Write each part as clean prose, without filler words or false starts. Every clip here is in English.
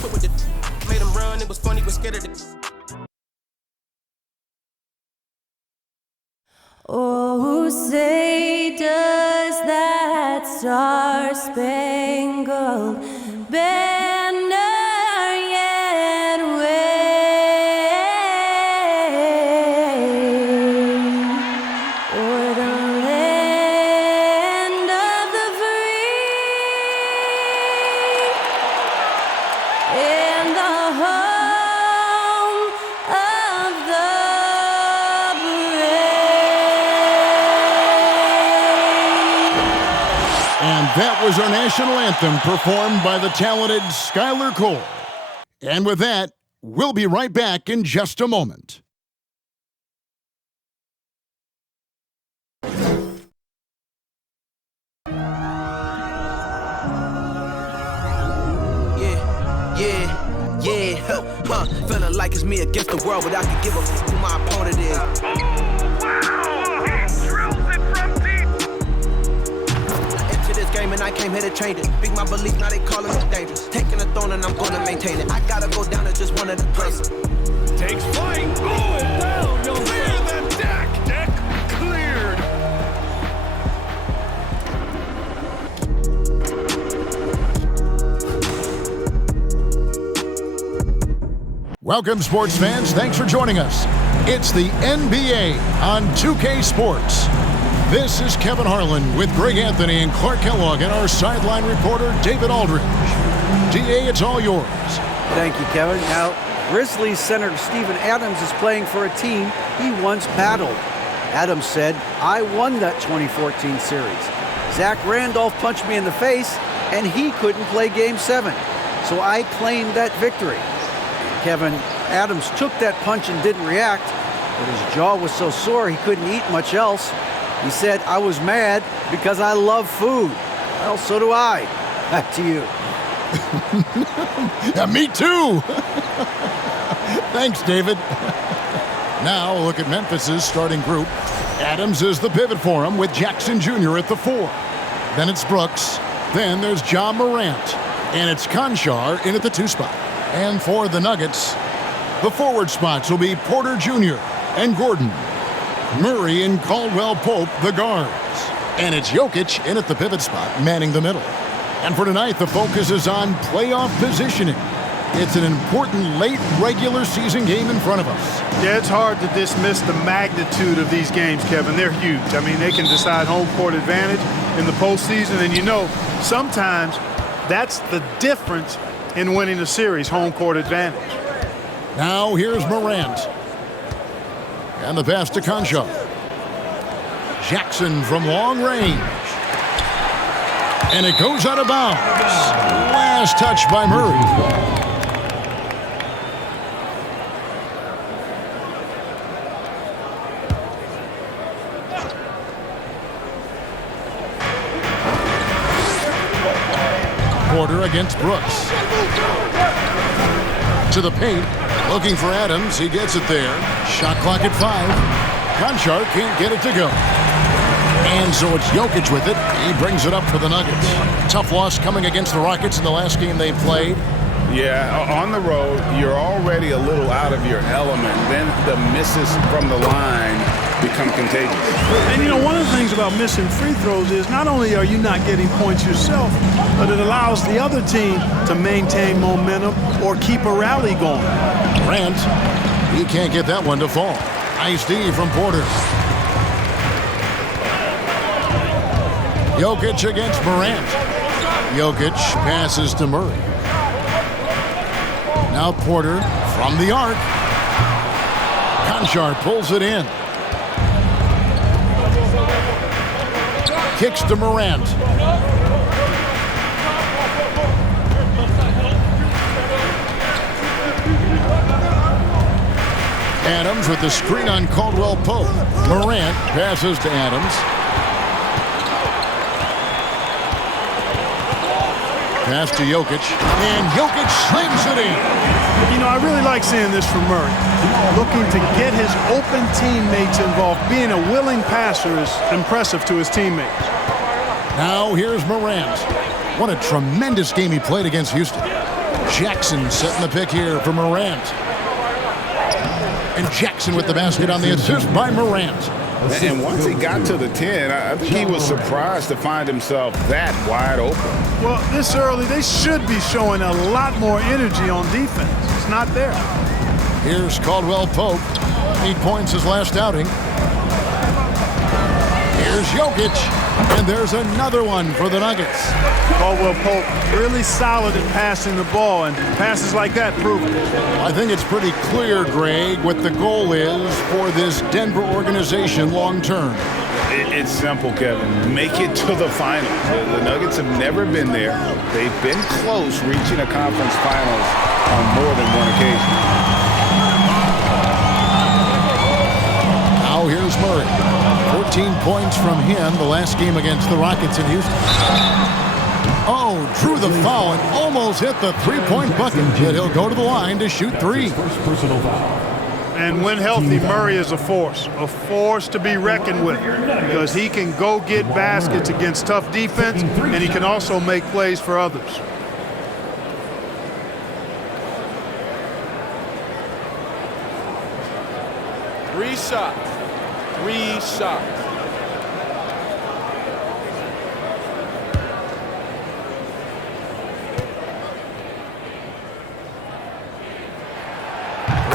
Put with the made him run, it was funny, was scared of the. Oh, say does that star-spangled banner yet wave o'er the land of the free and the home of the That was our national anthem performed by the talented Skylar Cole. And with that, we'll be right back in just a moment. Feeling like it's me against the world, but I can give a fuck who my opponent is. Game and I came here to change it. Big my belief, now they calling it dangerous. Taking the throne and I'm gonna maintain it. I gotta go down to just one of the places. Takes flight, going down. You'll clear the deck. Deck cleared. Welcome, sports fans. Thanks for joining us. It's the NBA on 2K Sports. This is Kevin Harlan with Greg Anthony and Clark Kellogg and our sideline reporter, David Aldridge. DA, it's all yours. Thank you, Kevin. Now, Grizzlies center Steven Adams is playing for a team he once battled. Adams said, "I won that 2014 series. Zach Randolph punched me in the face, and he couldn't play Game 7. So I claimed that victory." Kevin, Adams took that punch and didn't react, but his jaw was so sore he couldn't eat much else. He said, "I was mad because I love food." Well, so do I. Back to you. Yeah, me too. Thanks, David. Now, a look at Memphis's starting group. Adams is the pivot for him with Jackson Jr. at the 4. Then it's Brooks. Then there's John Morant. And it's Conchar in at the 2 spot. And for the Nuggets, the forward spots will be Porter Jr. and Gordon. Murray and Caldwell Pope, the guards. And it's Jokic in at the pivot spot, manning the middle. And for tonight, the focus is on playoff positioning. It's an important late regular season game in front of us. Yeah, it's hard to dismiss the magnitude of these games, Kevin. They're huge. I mean, they can decide home court advantage in the postseason. And, you know, sometimes that's the difference in winning a series, home court advantage. Now here's Morant. And the pass to Conchar. Jackson from long range. And it goes out of bounds. Last touch by Murray. Porter against Brooks. To the paint. Looking for Adams. He gets it there. Shot clock at 5. Conchar can't get it to go. And so it's Jokic with it. He brings it up for the Nuggets. Tough loss coming against the Rockets in the last game they played. Yeah, on the road, you're already a little out of your element. Then the misses from the line become contagious. And, you know, one of the things about missing free throws is not only are you not getting points yourself, but it allows the other team to maintain momentum or keep a rally going. Grant, he can't get that one to fall. Nice D from Porter. Jokic against Morant. Jokic passes to Murray. Now Porter from the arc. Conchar pulls it in. Kicks to Morant. Adams with the screen on Caldwell Pope. Morant passes to Adams. Pass to Jokic, and Jokic slams it in. You know, I really like seeing this from Murray. Looking to get his open teammates involved. Being a willing passer is impressive to his teammates. Now here's Morant. What a tremendous game he played against Houston. Jackson setting the pick here for Morant. And Jackson with the basket on the assist by Morant. And once he got to the 10, I think he was surprised to find himself that wide open. Well, this early, they should be showing a lot more energy on defense. It's not there. Here's Caldwell Pope. 8 points his last outing. Here's Jokic. And there's another one for the Nuggets. Caldwell Pope really solid at passing the ball, and passes like that prove it. I think it's pretty clear, Greg, what the goal is for this Denver organization long term. It's simple, Kevin. Make it to the finals. The Nuggets have never been there. They've been close reaching a conference finals on more than one occasion. Now here's Murray. 14 points from him the last game against the Rockets in Houston. Oh, drew the foul and almost hit the three-point bucket. Yet he'll go to the line to shoot three. And when healthy, Murray is a force to be reckoned with, because he can go get baskets against tough defense, and he can also make plays for others. Three shots. Free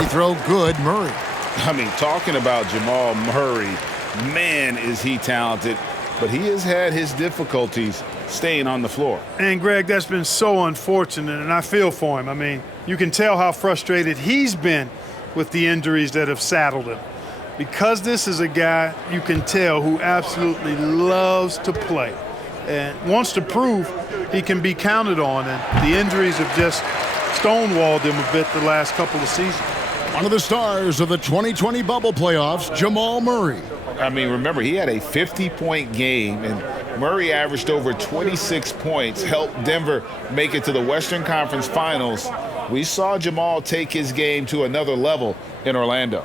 throw good, Murray. I mean, talking about Jamal Murray, man, is he talented, but he has had his difficulties staying on the floor. And, Greg, that's been so unfortunate, and I feel for him. I mean, you can tell how frustrated he's been with the injuries that have saddled him. Because this is a guy you can tell who absolutely loves to play and wants to prove he can be counted on, and the injuries have just stonewalled him a bit the last couple of seasons. One of the stars of the 2020 bubble playoffs, Jamal Murray. I mean, remember, he had a 50-point game, and Murray averaged over 26 points, helped Denver make it to the Western Conference Finals. We saw Jamal take his game to another level in Orlando.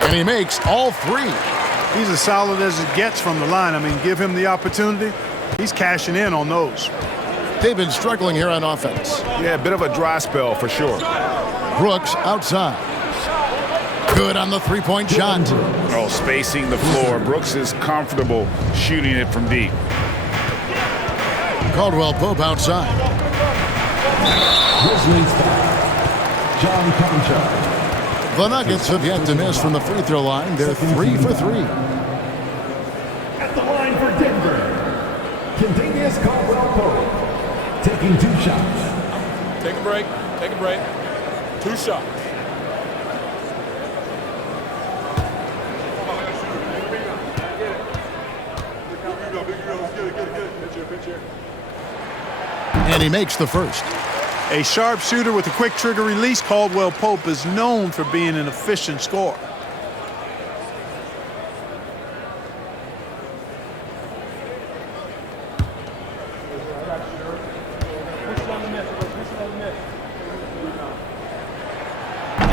And he makes all three. He's as solid as it gets from the line. I mean, give him the opportunity, he's cashing in on those. They've been struggling here on offense. Yeah, a bit of a dry spell for sure. Brooks outside. Good on the three-point shot. Oh, spacing the floor. Brooks is comfortable shooting it from deep. Caldwell Pope outside. Grizzlies foul. John Concha. The Nuggets have yet to miss from the free throw line. They're 3 for 3. At the line for Denver, Kentavious Caldwell-Pope taking 2 shots. Take a break. 2 shots. And he makes the first. A sharp shooter with a quick trigger release, Caldwell Pope is known for being an efficient scorer.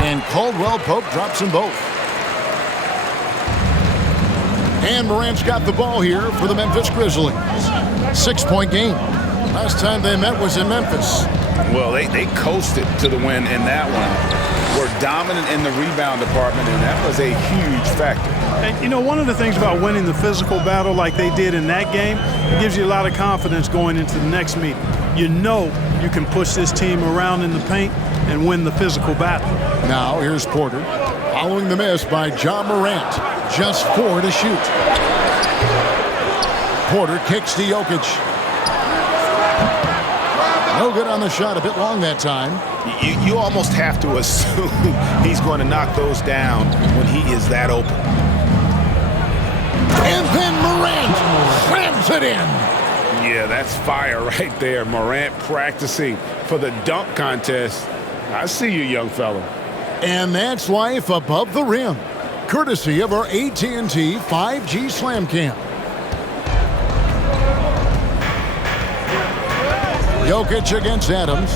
And Caldwell Pope drops them both. And Morant's got the ball here for the Memphis Grizzlies. 6-point game. Last time they met was in Memphis. Well, they coasted to the win in that one. Were dominant in the rebound department, and that was a huge factor. And, you know, one of the things about winning the physical battle like they did in that game, it gives you a lot of confidence going into the next meeting. You know you can push this team around in the paint and win the physical battle. Now here's Porter. Following the miss by John Morant. Just 4 to shoot. Porter kicks to Jokic. No good on the shot, a bit long that time. You almost have to assume he's going to knock those down when he is that open. And then Morant slams it in. Yeah, that's fire right there. Morant practicing for the dunk contest. I see you, young fella. And that's life above the rim, courtesy of our AT&T 5G Slam Cam. Jokic against Adams.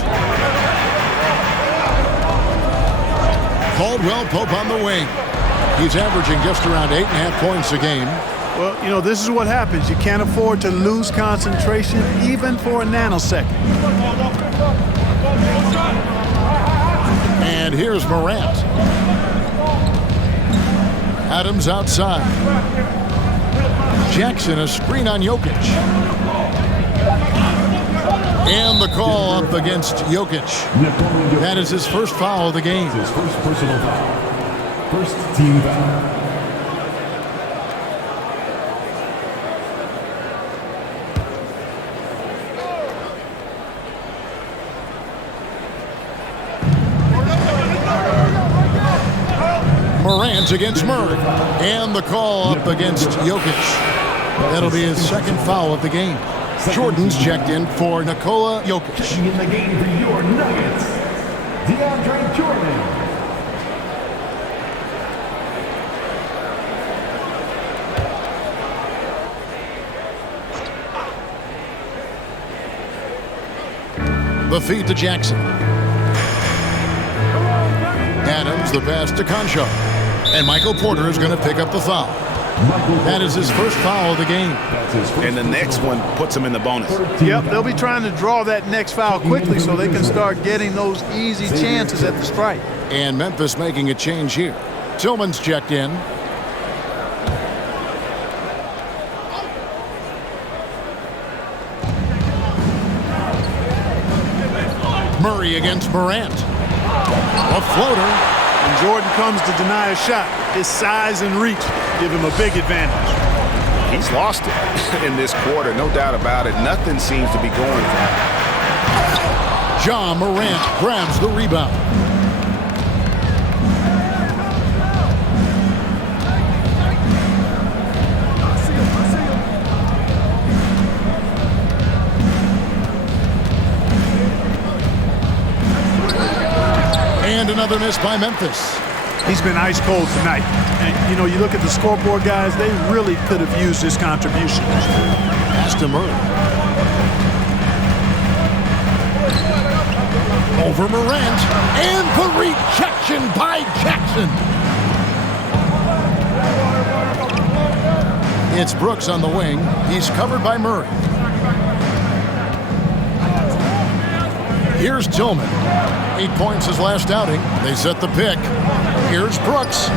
Caldwell Pope on the wing. He's averaging just around 8.5 points a game. Well, you know, this is what happens. You can't afford to lose concentration even for a nanosecond. And here's Morant. Adams outside. Jackson, a screen on Jokic. And the call up against Jokic. That is his first foul of the game. His first personal foul. First team foul. Morant against Murray. And the call up against Jokic. That'll be his second foul of the game. Jordan's checked in for Nikola Jokic. Checking in the game for your Nuggets, DeAndre Jordan. The feed to Jackson. Adams, the pass to Concho. And Michael Porter is going to pick up the foul. That is his first foul of the game. And the next one puts him in the bonus. Yep, they'll be trying to draw that next foul quickly so they can start getting those easy chances at the strike. And Memphis making a change here. Tillman's checked in. Murray against Morant. A floater. When Jordan comes to deny a shot, his size and reach give him a big advantage. He's lost it in this quarter, no doubt about it. Nothing seems to be going for him. John Morant grabs the rebound. And another miss by Memphis. He's been ice cold tonight. And, you know, you look at the scoreboard, guys, they really could have used his contribution. Pass to Murray. Over Morant. And the rejection by Jackson. It's Brooks on the wing. He's covered by Murray. Here's Tillman. 8 points his last outing. They set the pick. Here's Brooks.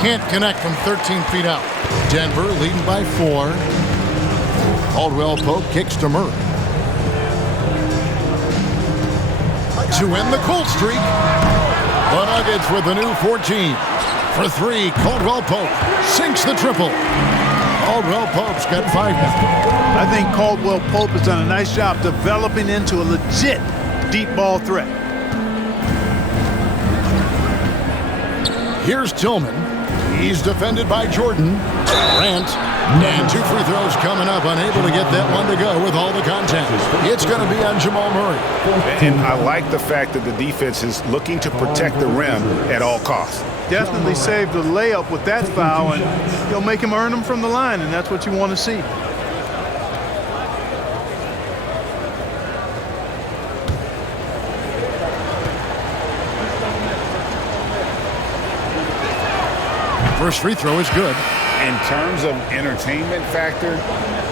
Can't connect from 13 feet out. Denver leading by 4. Caldwell Pope kicks to Murray. To end the cold streak, the Nuggets with the new 14. For 3, Caldwell Pope sinks the triple. Caldwell Pope's got 5 now. I think Caldwell Pope has done a nice job developing into a legit deep ball threat. Here's Tillman. He's defended by Jordan. Grant. And 2 free throws coming up. Unable to get that one to go with all the contact. It's going to be on Jamal Murray. And I like the fact that the defense is looking to protect the rim at all costs. Definitely saved the layup with that foul, and you'll make him earn them from the line, and that's what you want to see. First free throw is good. In terms of entertainment factor,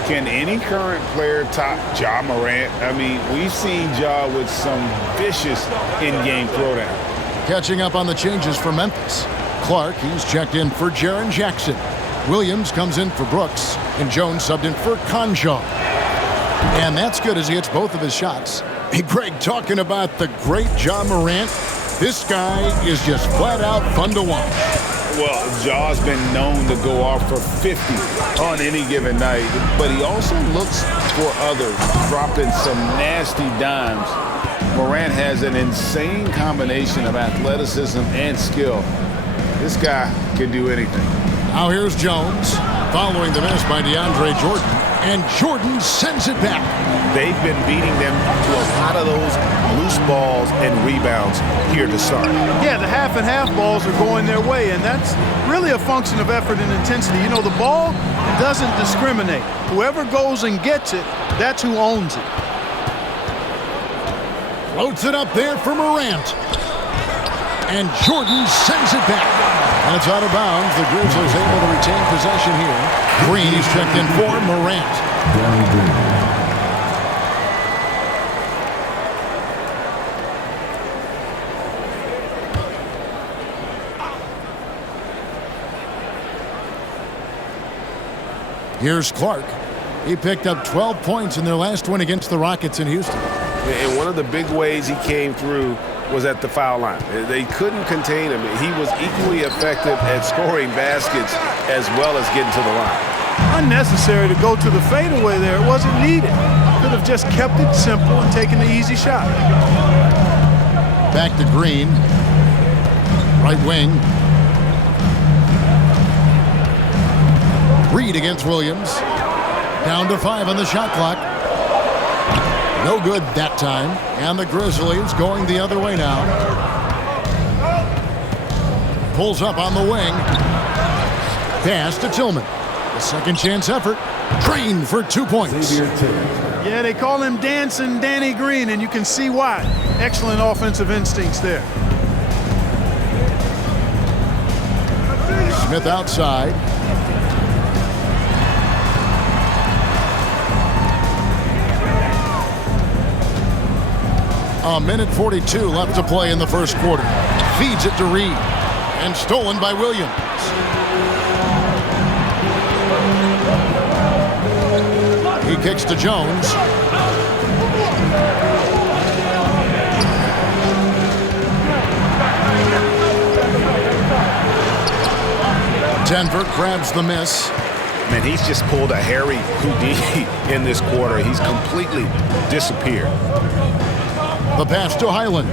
can any current player top Ja Morant? I mean, we've seen Ja with some vicious in-game throwdown. Catching up on the changes for Memphis. Clark, he's checked in for Jaren Jackson. Williams comes in for Brooks. And Jones subbed in for Concho. And that's good as he hits both of his shots. Hey, Greg, talking about the great Ja Morant, this guy is just flat out fun to watch. Well, Ja's been known to go off for 50 on any given night, but he also looks for others, dropping some nasty dimes. Morant has an insane combination of athleticism and skill. This guy can do anything. Now here's Jones, following the miss by DeAndre Jordan, and Jordan sends it back. They've been beating them to a lot of those loose balls and rebounds here to start. Yeah, the half and half balls are going their way, and that's really a function of effort and intensity. You know, the ball doesn't discriminate. Whoever goes and gets it, that's who owns it. Floats it up there for Morant. And Jordan sends it back. And it's out of bounds. The Grizzlies able to retain possession here. Green is checked in for Morant. Danny Green. Here's Clark. He picked up 12 points in their last win against the Rockets in Houston. And one of the big ways he came through was at the foul line. They couldn't contain him. He was equally effective at scoring baskets as well as getting to the line. Unnecessary to go to the fadeaway there. It wasn't needed. Could have just kept it simple and taken the easy shot. Back to Green. Right wing. Reed against Williams. Down to 5 on the shot clock. No good that time. And the Grizzlies going the other way now. Pulls up on the wing. Pass to Tillman. A second chance effort. Green for 2 points. Yeah, they call him Dancing Danny Green, and you can see why. Excellent offensive instincts there. Smith outside. A minute 42 left to play in the first quarter. Feeds it to Reed. And stolen by Williams. He kicks to Jones. Denver grabs the miss. Man, he's just pulled a Harry Houdini in this quarter. He's completely disappeared. The pass to Highland.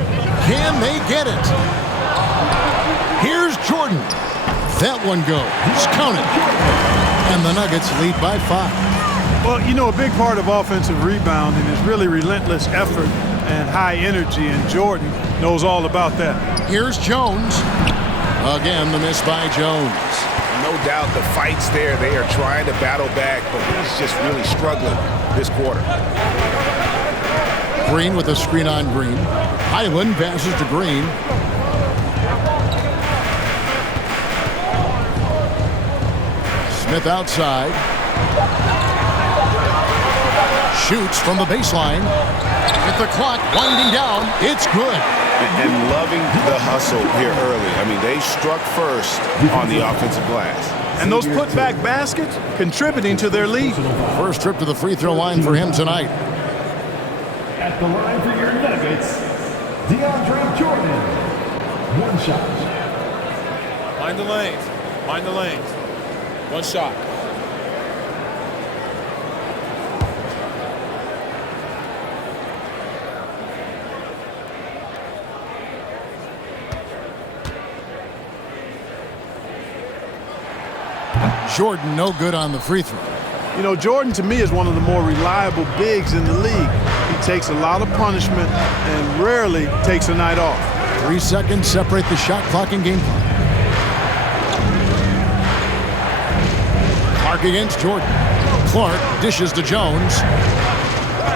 Can they get it? Here's Jordan. That one goes. Counted. And the Nuggets lead by 5. Well, you know, a big part of offensive rebounding is really relentless effort and high energy, and Jordan knows all about that. Here's Jones. Again, the miss by Jones. No doubt the fight's there. They are trying to battle back, but he's just really struggling this quarter. Green with a screen on Green. Highland passes to Green. Smith outside. Shoots from the baseline. With the clock winding down, it's good. And loving the hustle here early. I mean, they struck first on the offensive glass. And those putback baskets contributing to their lead. First trip to the free throw line for him tonight. At the line for your Nuggets, DeAndre Jordan. 1 shot. Mind the lanes. Mind the lanes. 1 shot. Jordan no good on the free throw. You know, Jordan to me is one of the more reliable bigs in the league. He takes a lot of punishment and rarely takes a night off. 3 seconds separate the shot clock and game clock. Clark against Jordan. Clark dishes to Jones.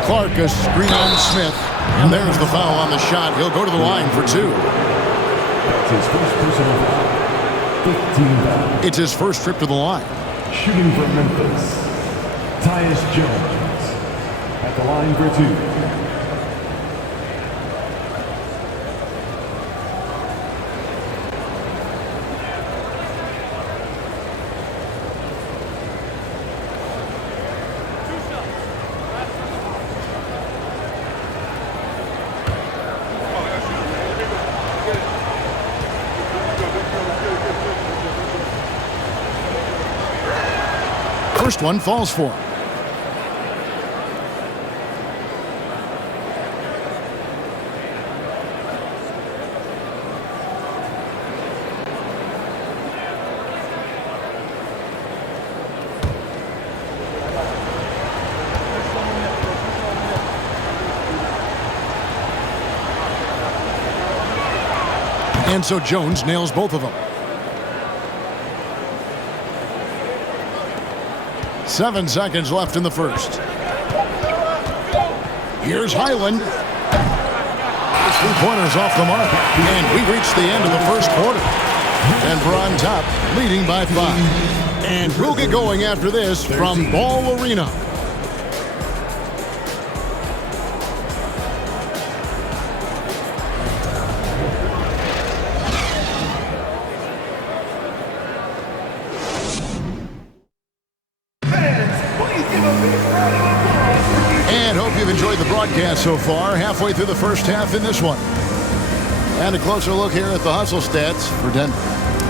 Clark a screen on Smith. And there's the foul on the shot. He'll go to the line for 2. That's his first personal foul. 15 fouls. It's his first trip to the line. Shooting for Memphis, Tyus Jones. At the line for 2. First one falls for him. And so Jones nails both of them. 7 seconds left in the first. Here's Highland. 3-pointers off the mark. And we reach the end of the first quarter. Denver on top, leading by 5. And we'll get going after this from Ball Arena. And hope you've enjoyed the broadcast so far. Halfway through the first half in this one. And a closer look here at the hustle stats for Denver.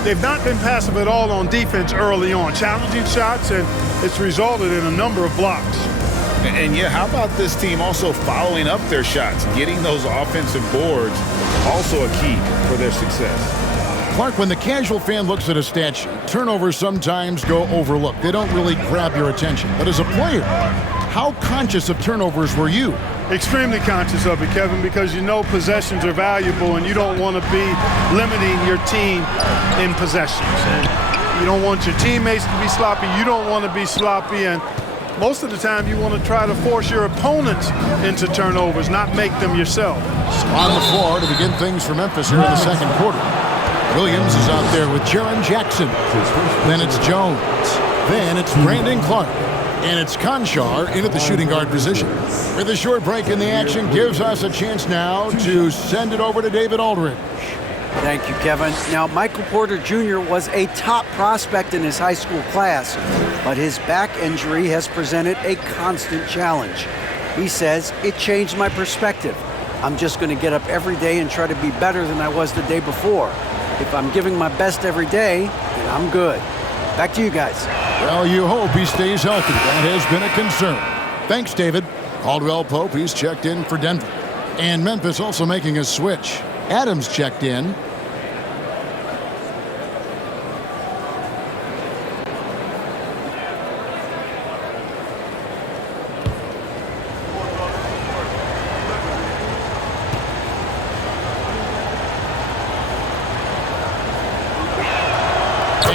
They've not been passive at all on defense early on. Challenging shots, and it's resulted in a number of blocks. And yeah, how about this team also following up their shots? Getting those offensive boards, also a key for their success. Clark, when the casual fan looks at a stat sheet, turnovers sometimes go overlooked. They don't really grab your attention. But as a player, how conscious of turnovers were you? Extremely conscious of it, Kevin, because you know possessions are valuable and you don't want to be limiting your team in possessions. And you don't want your teammates to be sloppy. You don't want to be sloppy. And most of the time you want to try to force your opponents into turnovers, not make them yourself. On the floor to begin things for Memphis here in the second quarter. Williams is out there with Jaren Jackson. Then it's Jones. Then it's Brandon Clark. And it's Conchar in at the shooting guard position. With a short break in the action, gives us a chance now to send it over to David Aldridge. Thank you, Kevin. Now, Michael Porter Jr. was a top prospect in his high school class, but his back injury has presented a constant challenge. He says, it changed my perspective. I'm just going to get up every day and try to be better than I was the day before. If I'm giving my best every day, then I'm good. Back to you guys. Well, you hope he stays healthy. That has been a concern. Thanks, David. Caldwell Pope, he's checked in for Denver. And Memphis also making a switch. Adams checked in.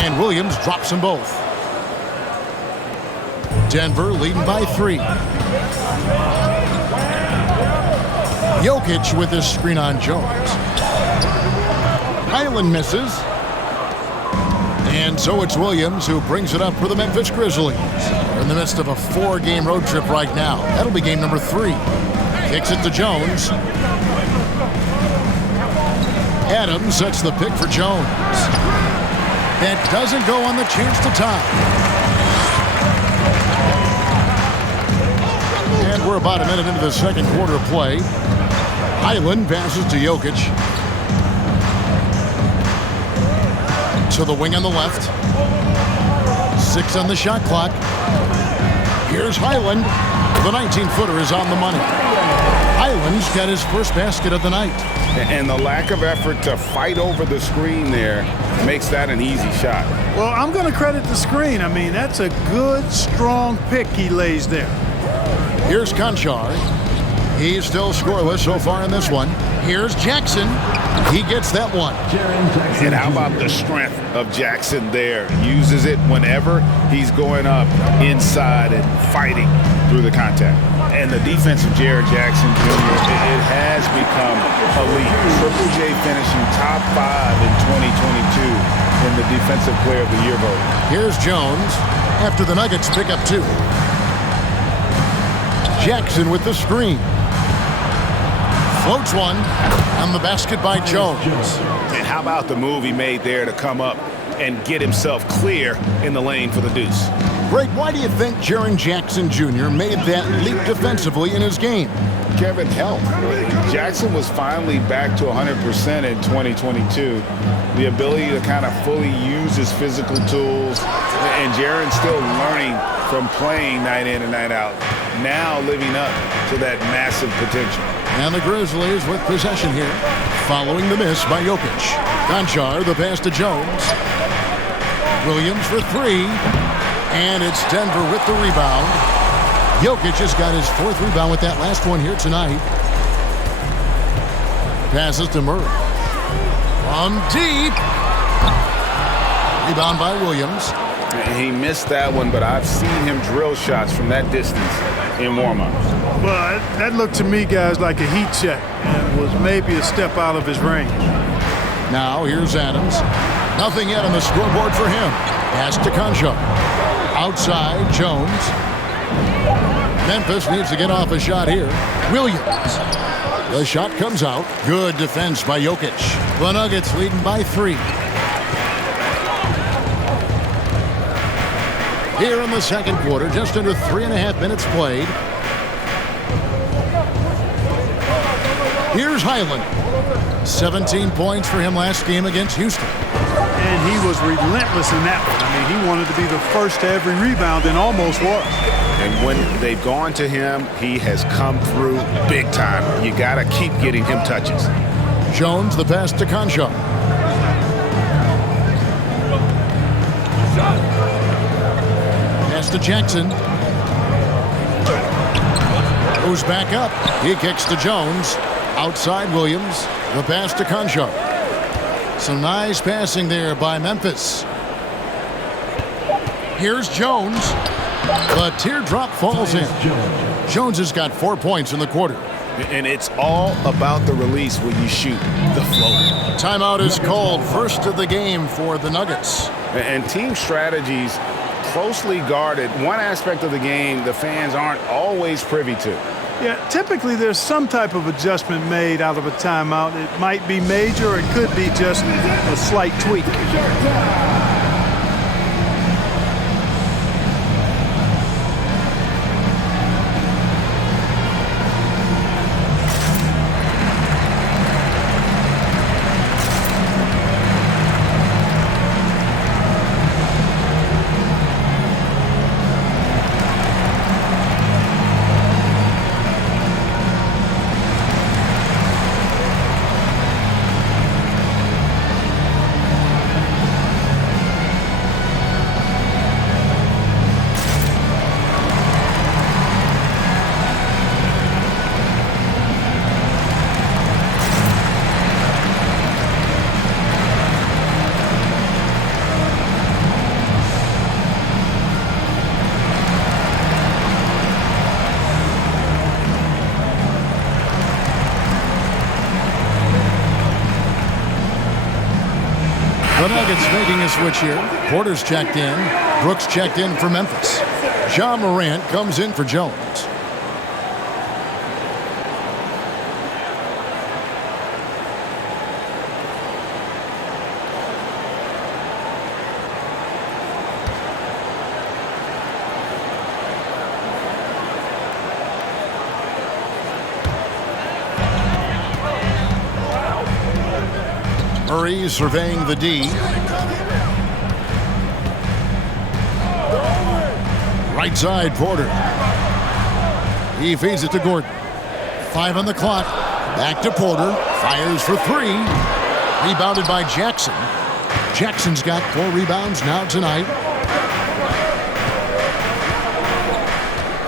And Williams drops them both. Denver leading by 3. Jokic with his screen on Jones. Highland misses. And so it's Williams who brings it up for the Memphis Grizzlies. They're in the midst of a 4-game road trip right now. That'll be game number 3. Kicks it to Jones. Adams sets the pick for Jones. That doesn't go on the chance to tie. And we're about a minute into the second quarter of play. Highland passes to Jokic. To the wing on the left. 6 on the shot clock. Here's Highland. The 19-footer is on the money. Highland's got his first basket of the night. And the lack of effort to fight over the screen there makes that an easy shot. Well, I'm going to credit the screen. I mean, that's a good, strong pick he lays there. Here's Conchar. He's still scoreless so far in this one. Here's Jackson. He gets that one. And how about the strength of Jackson there? Uses it whenever he's going up inside and fighting through the contact. And the defense of Jaren Jackson Jr., it has become elite. Triple J finishing top 5 in 2022 in the Defensive Player of the Year vote. Here's Jones after the Nuggets pick up 2. Jackson with the screen. Floats one, and the basket by Jones. And how about the move he made there to come up and get himself clear in the lane for the deuce? Greg, why do you think Jaren Jackson Jr. made that leap defensively in his game? Kevin, health. Jackson was finally back to 100% in 2022. The ability to kind of fully use his physical tools. And Jaren's still learning from playing night in and night out. Now living up to that massive potential. And the Grizzlies with possession here, following the miss by Jokic. Conchar, the pass to Jones. Williams for 3. And it's Denver with the rebound. Jokic has got his 4th rebound with that last one here tonight. Passes to Murray. From deep. Rebound by Williams. He missed that one, but I've seen him drill shots from that distance in warm-ups. Well, that looked to me, guys, like a heat check and was maybe a step out of his range. Now here's Adams. Nothing yet on the scoreboard for him. Pass to Concho. Outside, Jones. Memphis needs to get off a shot here. Williams. The shot comes out. Good defense by Jokic. The Nuggets leading by 3. Here in the second quarter, just under 3.5 minutes played. Here's Highland. 17 points for him last game against Houston. And he was relentless in that one. I mean, he wanted to be the first to every rebound and almost was. And when they've gone to him, he has come through big time. You got to keep getting him touches. Jones, the pass to Concho. Pass to Jackson. Goes back up. He kicks to Jones. Outside Williams. The pass to Concho. Some nice passing there by Memphis. Here's Jones. The teardrop falls in. Jones has got 4 points in the quarter. And it's all about the release when you shoot the floater. Timeout is called. First of the game for the Nuggets. And team strategies closely guarded. One aspect of the game the fans aren't always privy to. Yeah, typically there's some type of adjustment made out of a timeout. It might be major, or it could be just a slight tweak. The Nuggets making a switch here. Porter's checked in. Brooks checked in for Memphis. Ja Morant comes in for Jones. Murray surveying the D. Right side, Porter. He feeds it to Gordon. 5 on the clock. Back to Porter. Fires for 3. Rebounded by Jackson. Jackson's got 4 rebounds now tonight.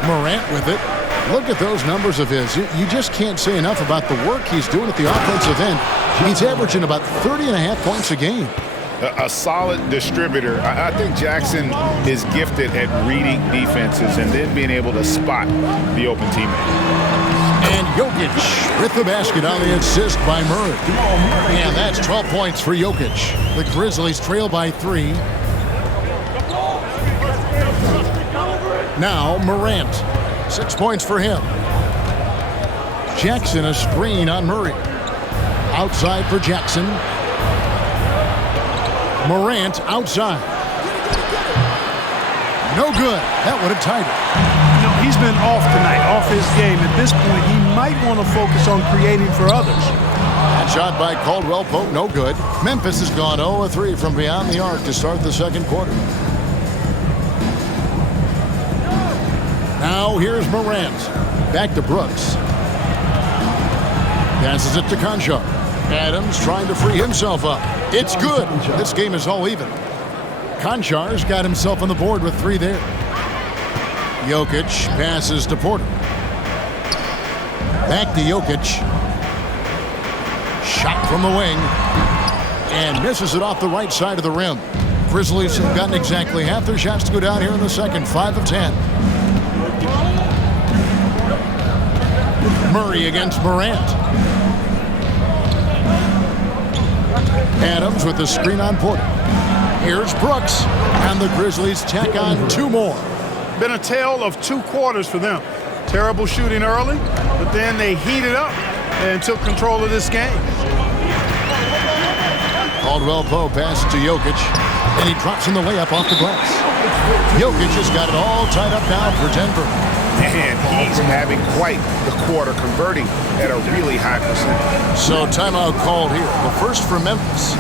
Morant with it. Look at those numbers of his. You just can't say enough about the work he's doing at the offensive end. He's averaging about 30.5 points a game. A solid distributor. I think Jackson is gifted at reading defenses and then being able to spot the open teammate. And Jokic with the basket on the assist by Murray. And that's 12 points for Jokic. The Grizzlies trail by 3. Now Morant. 6 points for him. Jackson a screen on Murray. Outside for Jackson. Morant outside. No good. That would have tied it. You know, he's been off tonight, off his game. At this point, he might want to focus on creating for others. That shot by Caldwell Pope, no good. Memphis has gone 0-3 from beyond the arc to start the second quarter. Now here's Morant. Back to Brooks. Passes it to Concho. Adams trying to free himself up. It's good. This game is all even. Konchar's got himself on the board with 3 there. Jokic passes to Porter. Back to Jokic. Shot from the wing. And misses it off the right side of the rim. Grizzlies have gotten exactly half their shots to go down here in the second. 5 of 10. Murray against Morant. Adams with the screen on Porter. Here's Brooks, and the Grizzlies tack on 2 more. Been a tale of 2 quarters for them. Terrible shooting early, but then they heated up and took control of this game. Caldwell Pope passes to Jokic, and he drops in the layup off the glass. Jokic has got it all tied up now for Denver. And he's having quite the quarter, converting at a really high percentage. So timeout called here. The first for Memphis.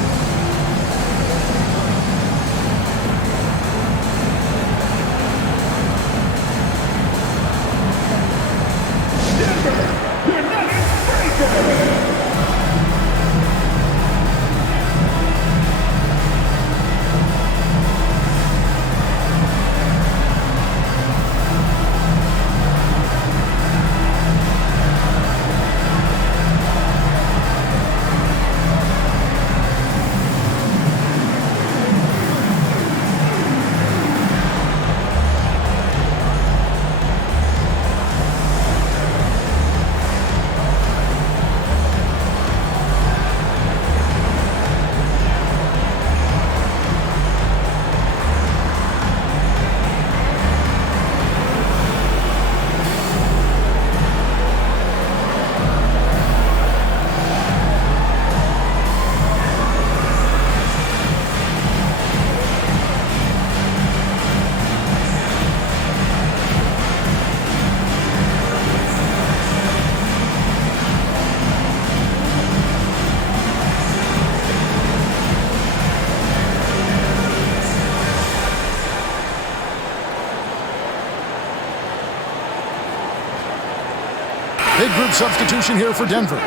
Big group substitution here for Denver.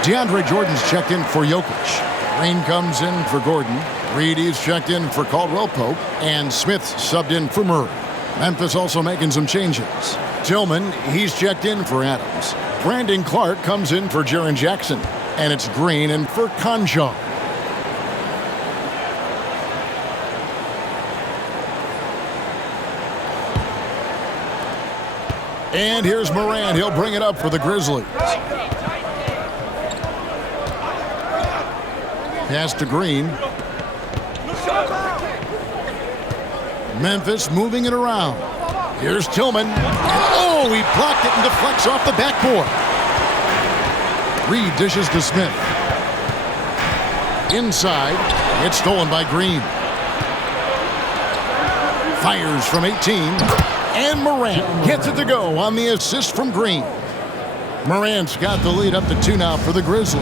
DeAndre Jordan's checked in for Jokic. Green comes in for Gordon. Reedy's checked in for Caldwell Pope. And Smith's subbed in for Murray. Memphis also making some changes. Tillman, he's checked in for Adams. Brandon Clark comes in for Jaren Jackson. And it's Green in for Conjo. And here's Morant. He'll bring it up for the Grizzlies. Pass to Green. Memphis moving it around. Here's Tillman. Oh, he blocked it and deflects off the backboard. Reed dishes to Smith. Inside. It's stolen by Green. Fires from 18. And Morant gets it to go on the assist from Green. Morant's got the lead up to 2 now for the Grizzlies.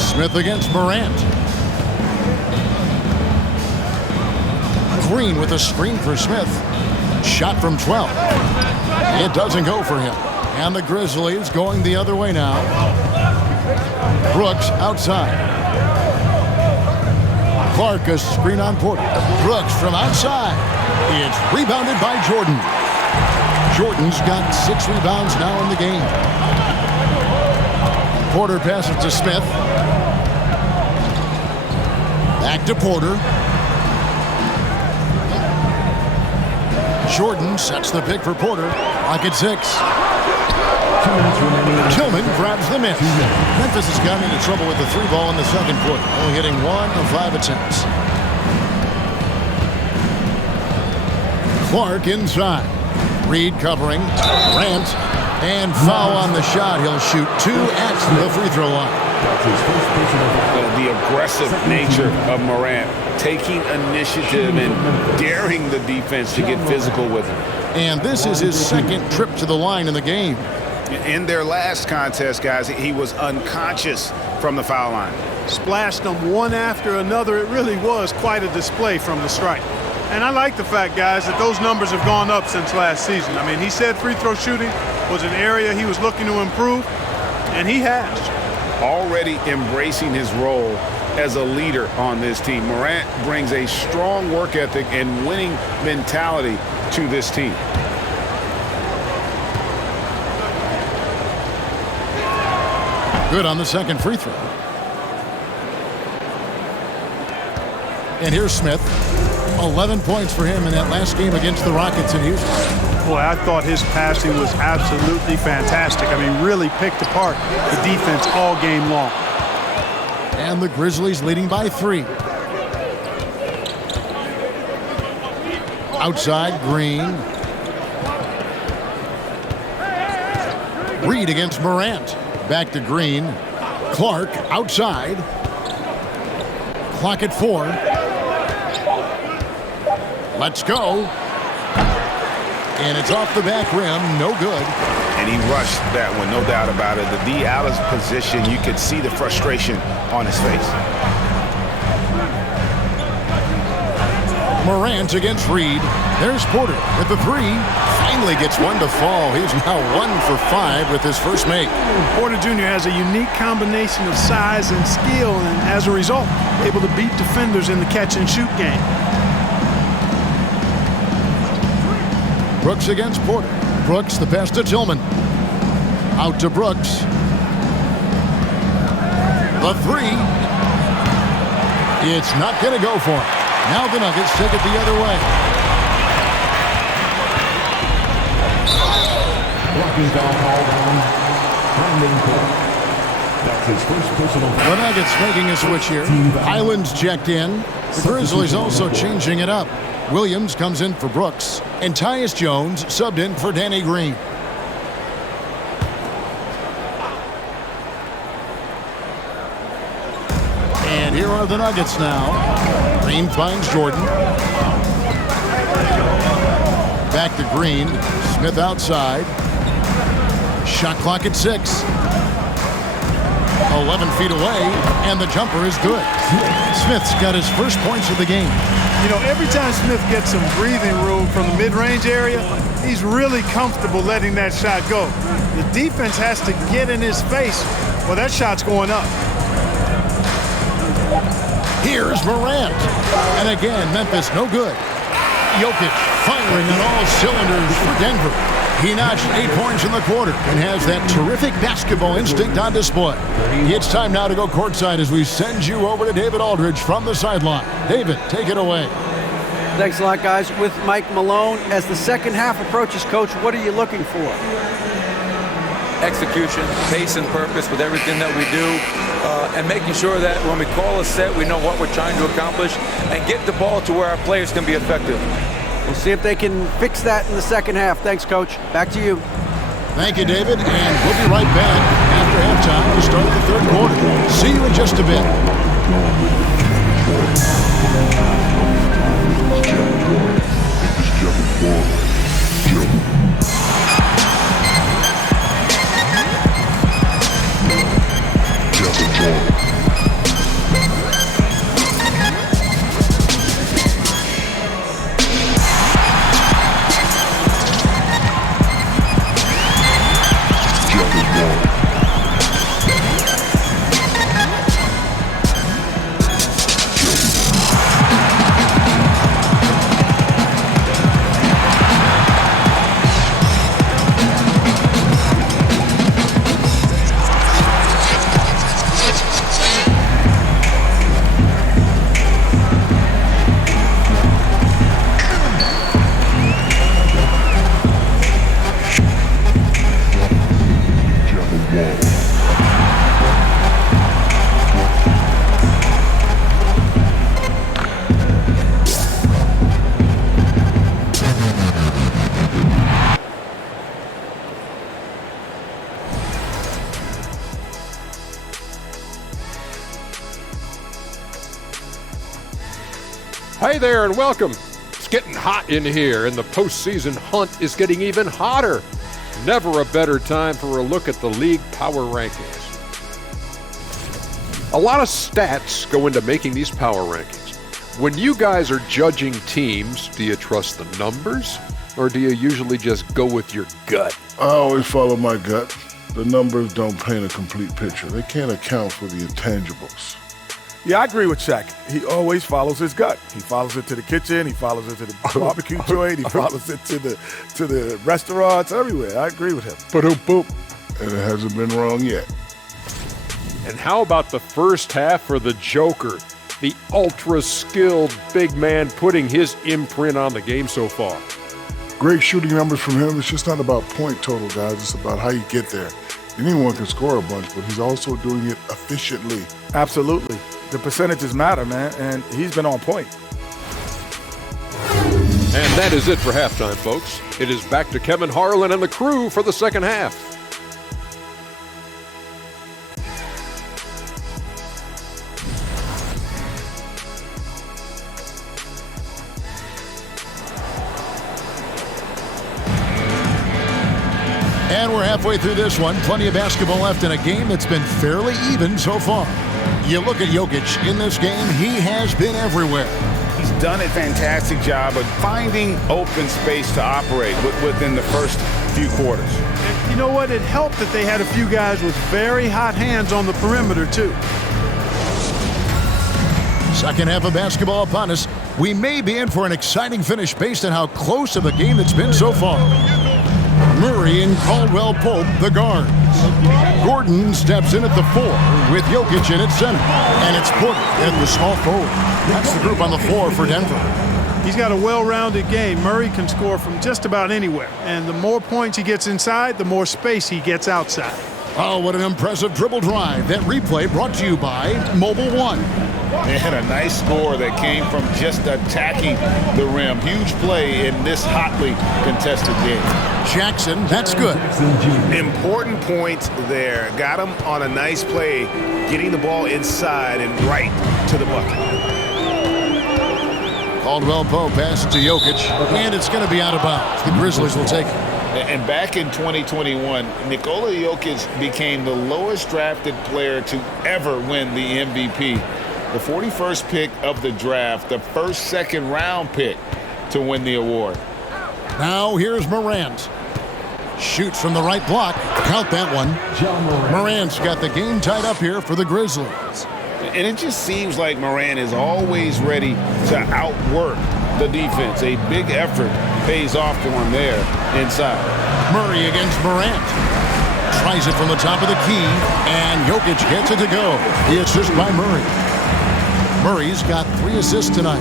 Smith against Morant. Green with a screen for Smith. Shot from 12. It doesn't go for him. And the Grizzlies going the other way now. Brooks outside. Clark a screen on Porter. Brooks from outside. It's rebounded by Jordan. Jordan's got 6 rebounds now in the game. Porter passes to Smith. Back to Porter. Jordan sets the pick for Porter. Lock at 6. Tillman grabs the miss. Memphis has gotten into trouble with the 3 ball in the second quarter, only hitting 1 of 5 attempts. Clark inside. Reed covering. Grant. And foul on the shot. He'll shoot 2 at the free throw line. The aggressive nature of Morant, taking initiative and daring the defense to get physical with him. And this is his second trip to the line in the game. In their last contest, guys, he was unconscious from the foul line. Splashed them one after another. It really was quite a display from the stripe. And I like the fact, guys, that those numbers have gone up since last season. I mean, he said free throw shooting was an area he was looking to improve, and he has. Already embracing his role as a leader on this team. Morant brings a strong work ethic and winning mentality to this team. Good on the second free throw. And here's Smith. 11 points for him in that last game against the Rockets in Houston. Boy, I thought his passing was absolutely fantastic. I mean, really picked apart the defense all game long. And the Grizzlies leading by 3. Outside, Green. Reed against Morant. Back to Green. Clark outside. Clock at 4. Let's go. And it's off the back rim. No good. And he rushed that one, no doubt about it. The D. Allen's position, you could see the frustration on his face. Morant against Reed. There's Porter with the 3. Finally gets one to fall. He's now 1 for 5 with his first make. Porter Jr. has a unique combination of size and skill, and as a result, able to beat defenders in the catch-and-shoot game. Brooks against Porter. Brooks, the pass to Tillman. Out to Brooks. The 3. It's not going to go for him. Now the Nuggets take it the other way. Blocking foul called on Brandon Clark. That's his first personal foul. The Nuggets making a switch here. Highland's checked in. The Grizzlies also changing it up. Williams comes in for Brooks, and Tyus Jones subbed in for Danny Green. And here are the Nuggets now. Green finds Jordan. Back to Green. Smith outside. Shot clock at 6. 11 feet away, and the jumper is good. Smith's got his first points of the game. You know, every time Smith gets some breathing room from the mid-range area, he's really comfortable letting that shot go. The defense has to get in his face. Well, that shot's going up. Here's Morant. And again, Memphis no good. Jokic firing on all cylinders for Denver. He notched 8 points in the quarter and has that terrific basketball instinct on display. It's time now to go courtside as we send you over to David Aldridge from the sideline. David, take it away. Thanks a lot, guys. With Mike Malone, as the second half approaches, Coach, what are you looking for? Execution, pace and purpose with everything that we do, and making sure that when we call a set, we know what we're trying to accomplish and get the ball to where our players can be effective. We'll see if they can fix that in the second half. Thanks, Coach. Back to you. Thank you, David, and we'll be right back after halftime to start the third quarter. See you in just a bit. Hey there and welcome. It's getting hot in here and the postseason hunt is getting even hotter. Never a better time for a look at the league power rankings. A lot of stats go into making these power rankings. When you guys are judging teams, do you trust the numbers or do you usually just go with your gut? I always follow my gut. The numbers don't paint a complete picture. They can't account for the intangibles. Yeah, I agree with Shaq. He always follows his gut. He follows it to the kitchen. He follows it to the barbecue joint. He follows it to the restaurants, everywhere. I agree with him. Ba-doop-boop. And it hasn't been wrong yet. And how about the first half for the Joker, the ultra-skilled big man putting his imprint on the game so far? Great shooting numbers from him. It's just not about point total, guys. It's about how you get there. Anyone can score a bunch, but he's also doing it efficiently. Absolutely. The percentages matter, man, and he's been on point. And that is it for halftime, folks. It is back to Kevin Harlan and the crew for the second half. And we're halfway through this one. Plenty of basketball left in a game that's been fairly even so far. You look at Jokic in this game, he has been everywhere. He's done a fantastic job of finding open space to operate within the first few quarters. And you know what? It helped that they had a few guys with very hot hands on the perimeter, too. Second half of basketball upon us. We may be in for an exciting finish based on how close of a game it's been so far. Murray and Caldwell Pope, the guards. Gordon steps in at the 4 with Jokic in at center. And it's Porter at the small forward. That's the group on the floor for Denver. He's got a well-rounded game. Murray can score from just about anywhere. And the more points he gets inside, the more space he gets outside. Oh, what an impressive dribble drive. That replay brought to you by Mobile One. And a nice score that came from just attacking the rim. Huge play in this hotly contested game. Jackson, that's good. Important point there. Got him on a nice play, getting the ball inside and right to the bucket. Caldwell Pope passes to Jokic, and it's going to be out of bounds. The Grizzlies will take it. And back in 2021, Nikola Jokic became the lowest drafted player to ever win the MVP. The 41st pick of the draft, the first second-round pick to win the award. Now here's Morant. Shoots from the right block. Count that one. Morant's got the game tied up here for the Grizzlies. And it just seems like Morant is always ready to outwork the defense. A big effort pays off for him there inside. Murray against Morant. Tries it from the top of the key, and Jokic gets it to go. The assist by Murray. Murray's got 3 assists tonight.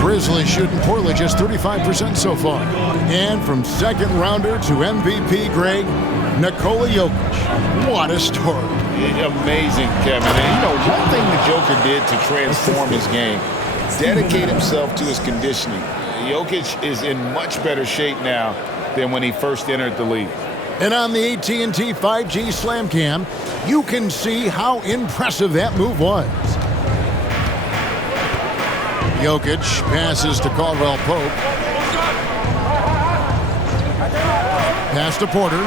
Grizzlies shooting poorly, just 35% so far. And from second rounder to MVP grade, Nikola Jokic. What a story. Amazing, Kevin. And you know, one thing the Joker did to transform his game, dedicate himself to his conditioning. Jokic is in much better shape now than when he first entered the league. And on the AT&T 5G Slam Cam, you can see how impressive that move was. Jokic passes to Caldwell Pope. Pass to Porter.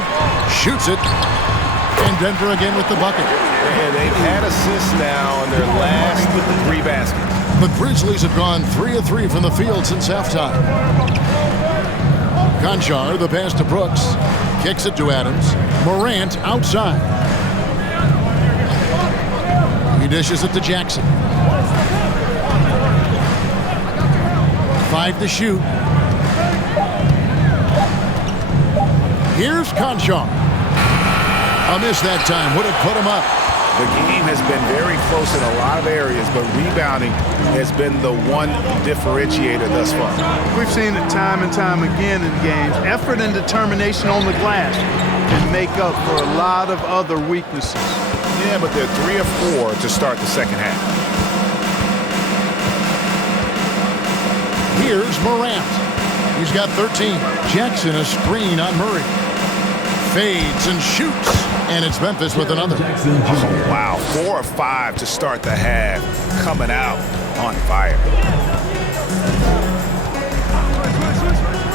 Shoots it. And Denver again with the bucket. And they've had assists now on their last 3 baskets. The Grizzlies have gone 3 of 3 from the field since halftime. Conchar, the pass to Brooks. Kicks it to Adams. Morant outside. He dishes it to Jackson. 5 to shoot. Here's Conchar. A miss that time. Would have put him up. The game has been very close in a lot of areas, but rebounding has been the one differentiator thus far. We've seen it time and time again in games. Effort and determination on the glass can make up for a lot of other weaknesses. Yeah, but they're 3 of 4 to start the second half. Here's Morant. He's got 13. Jackson a screen on Murray. Fades and shoots. And it's Memphis with another. Oh, wow, 4 of 5 to start the half. Coming out on fire.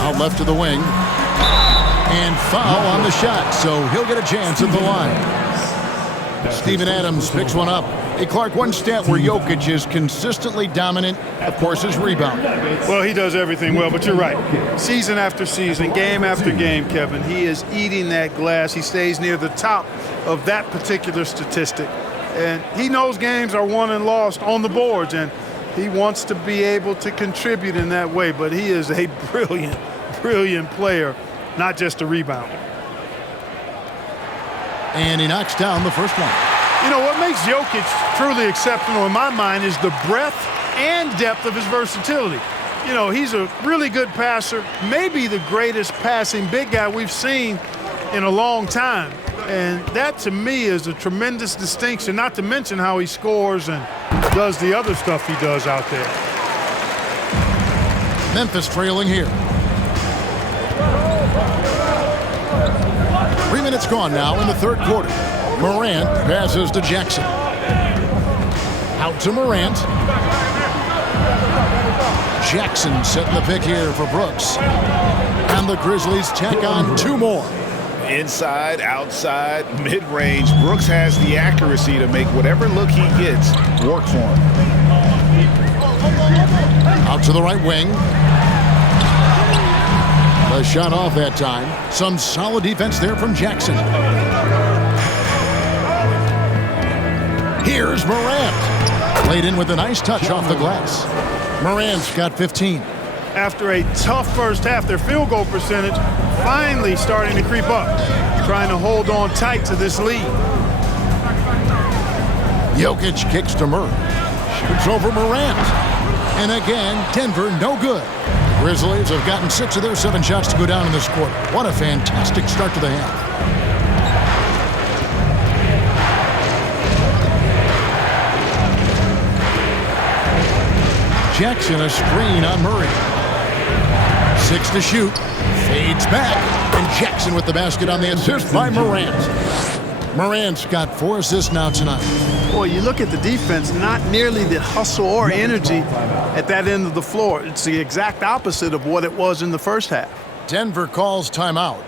Out left to the wing. And foul on the shot, so he'll get a chance at the line. Steven Adams picks one up. Hey, Clark, one stat where Jokic is consistently dominant, of course, is rebound. Well, he does everything well, but you're right. Season after season, game after game, Kevin, he is eating that glass. He stays near the top of that particular statistic. And he knows games are won and lost on the boards, and he wants to be able to contribute in that way. But he is a brilliant, brilliant player, not just a rebounder. And he knocks down the first one. You know, what makes Jokic truly exceptional in my mind is the breadth and depth of his versatility. you know, he's a really good passer, maybe the greatest passing big guy we've seen in a long time. And that, to me, is a tremendous distinction, not to mention how he scores and does the other stuff he does out there. Memphis trailing here. 3 minutes gone now in the third quarter. Morant passes to Jackson. Out to Morant. Jackson setting the pick here for Brooks. And the Grizzlies tack on 2 more. Inside, outside, mid-range, Brooks has the accuracy to make whatever look he gets work for him. Out to the right wing. The shot off that time. Some solid defense there from Jackson. Here's Morant. Laid in with a nice touch off the glass. Morant's got 15. After a tough first half, their field goal percentage finally starting to creep up, trying to hold on tight to this lead. Jokic kicks to Murray. Shoots over Morant. And again, Denver no good. The Grizzlies have gotten 6 of their 7 shots to go down in this quarter. What a fantastic start to the half. Jackson a screen on Murray. 6 to shoot. Fades back. And Jackson with the basket on the assist by Morant. Morant's got 4 assists now tonight. Boy, you look at the defense, not nearly the hustle or energy at that end of the floor. It's the exact opposite of what it was in the first half. Denver calls timeout.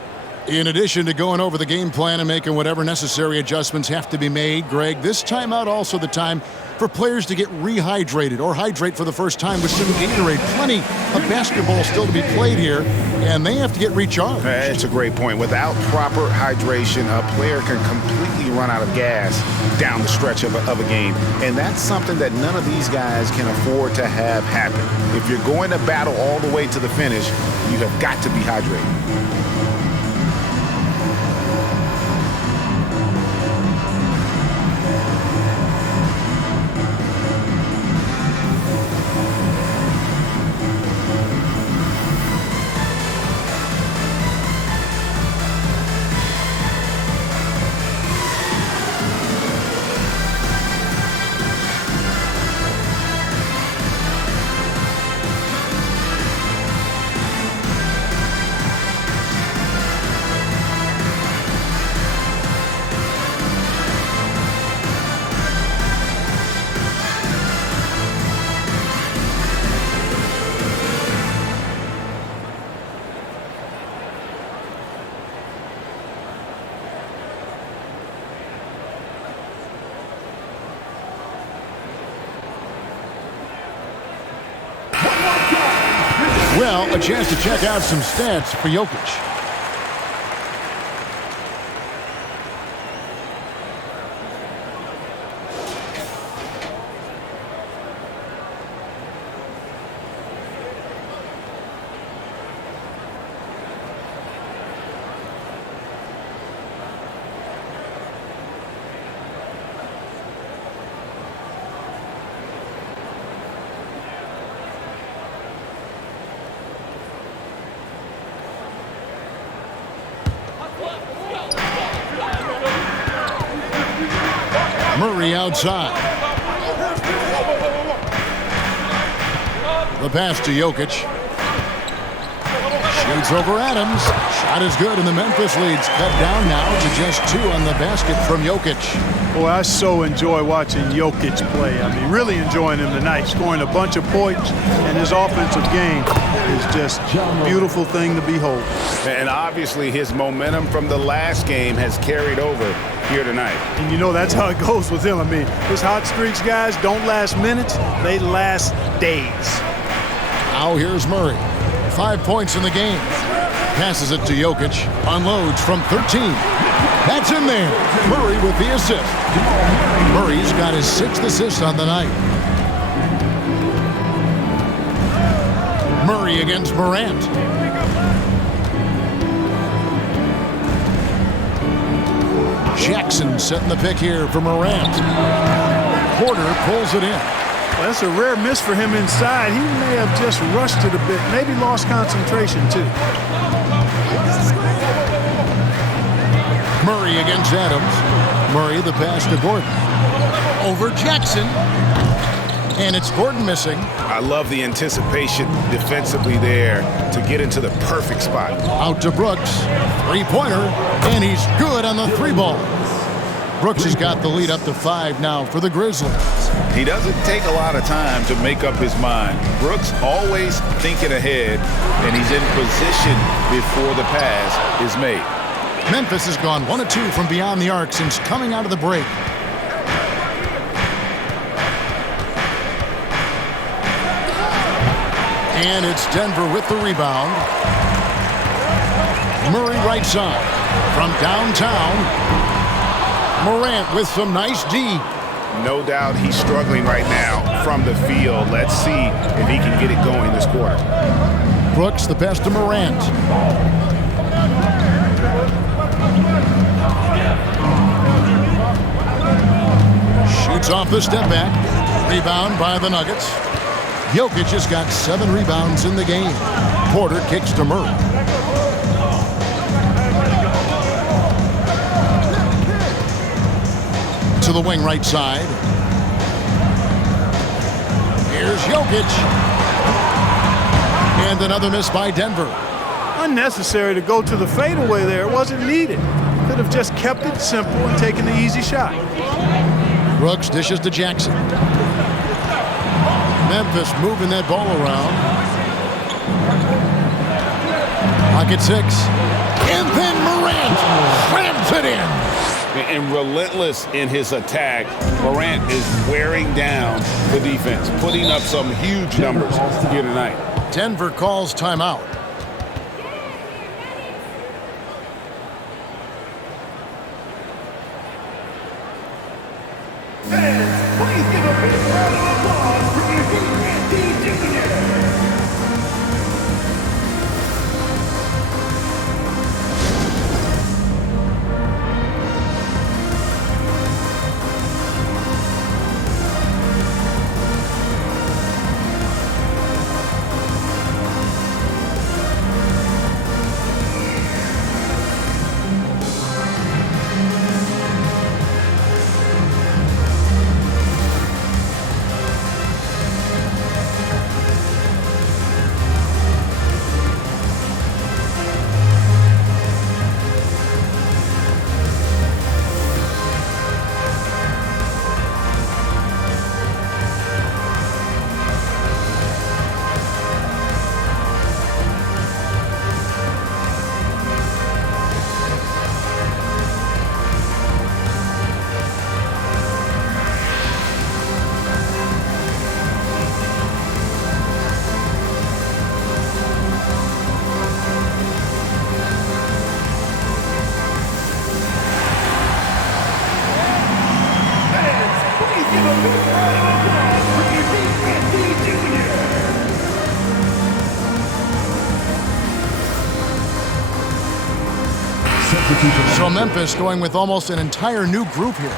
In addition to going over the game plan and making whatever necessary adjustments have to be made, Greg, this timeout also the time for players to get rehydrated or hydrate for the first time with some Gatorade. Plenty of basketball still to be played here, and they have to get recharged. That's a great point. Without proper hydration, a player can completely run out of gas down the stretch of a game, and that's something that none of these guys can afford to have happen. If you're going to battle all the way to the finish, you have got to be hydrated. Well, a chance to check out some stats for Jokic. Murray outside. The pass to Jokic. Shoots over Adams. Shot is good, and the Memphis lead's cut down now to just 2 on the basket from Jokic. Boy, I so enjoy watching Jokic play. I mean, really enjoying him tonight, scoring a bunch of points, and his offensive game is just a beautiful thing to behold. And obviously his momentum from the last game has carried over here tonight. And you know that's how it goes with him. I mean, his hot streaks, guys, don't last minutes, they last days. Now here's Murray. 5 points in the game. Passes it to Jokic. Unloads from 13. That's in there. Murray with the assist. Murray's got his 6th assist on the night. Murray against Morant. Jackson setting the pick here for Morant. Porter pulls it in. Well, that's a rare miss for him inside. He may have just rushed it a bit, maybe lost concentration too. Murray against Adams. Murray the pass to Gordon. Over Jackson. And it's Gordon missing. I love the anticipation defensively there to get into the perfect spot. Out to Brooks. Three-pointer. And he's good on the three ball. Brooks has got the lead up to 5 now for the Grizzlies. He doesn't take a lot of time to make up his mind. Brooks always thinking ahead, and he's in position before the pass is made. Memphis has gone 1 of 2 from beyond the arc since coming out of the break. And it's Denver with the rebound. Murray right side. From downtown, Morant with some nice D. No doubt he's struggling right now from the field. Let's see if he can get it going this quarter. Brooks the pass to Morant. Shoots off the step back. Rebound by the Nuggets. Jokic has got 7 rebounds in the game. Porter kicks to Murray. To the wing right side. Here's Jokic. And another miss by Denver. Unnecessary to go to the fadeaway there. It wasn't needed. Could have just kept it simple and taken the easy shot. Brooks dishes to Jackson. Memphis moving that ball around. Pocket 6. And then Morant slams it in. And relentless in his attack, Morant is wearing down the defense, putting up some huge numbers here tonight. Denver calls timeout. Please give a big round of applause for your D. Jr. So Memphis going with almost an entire new group here.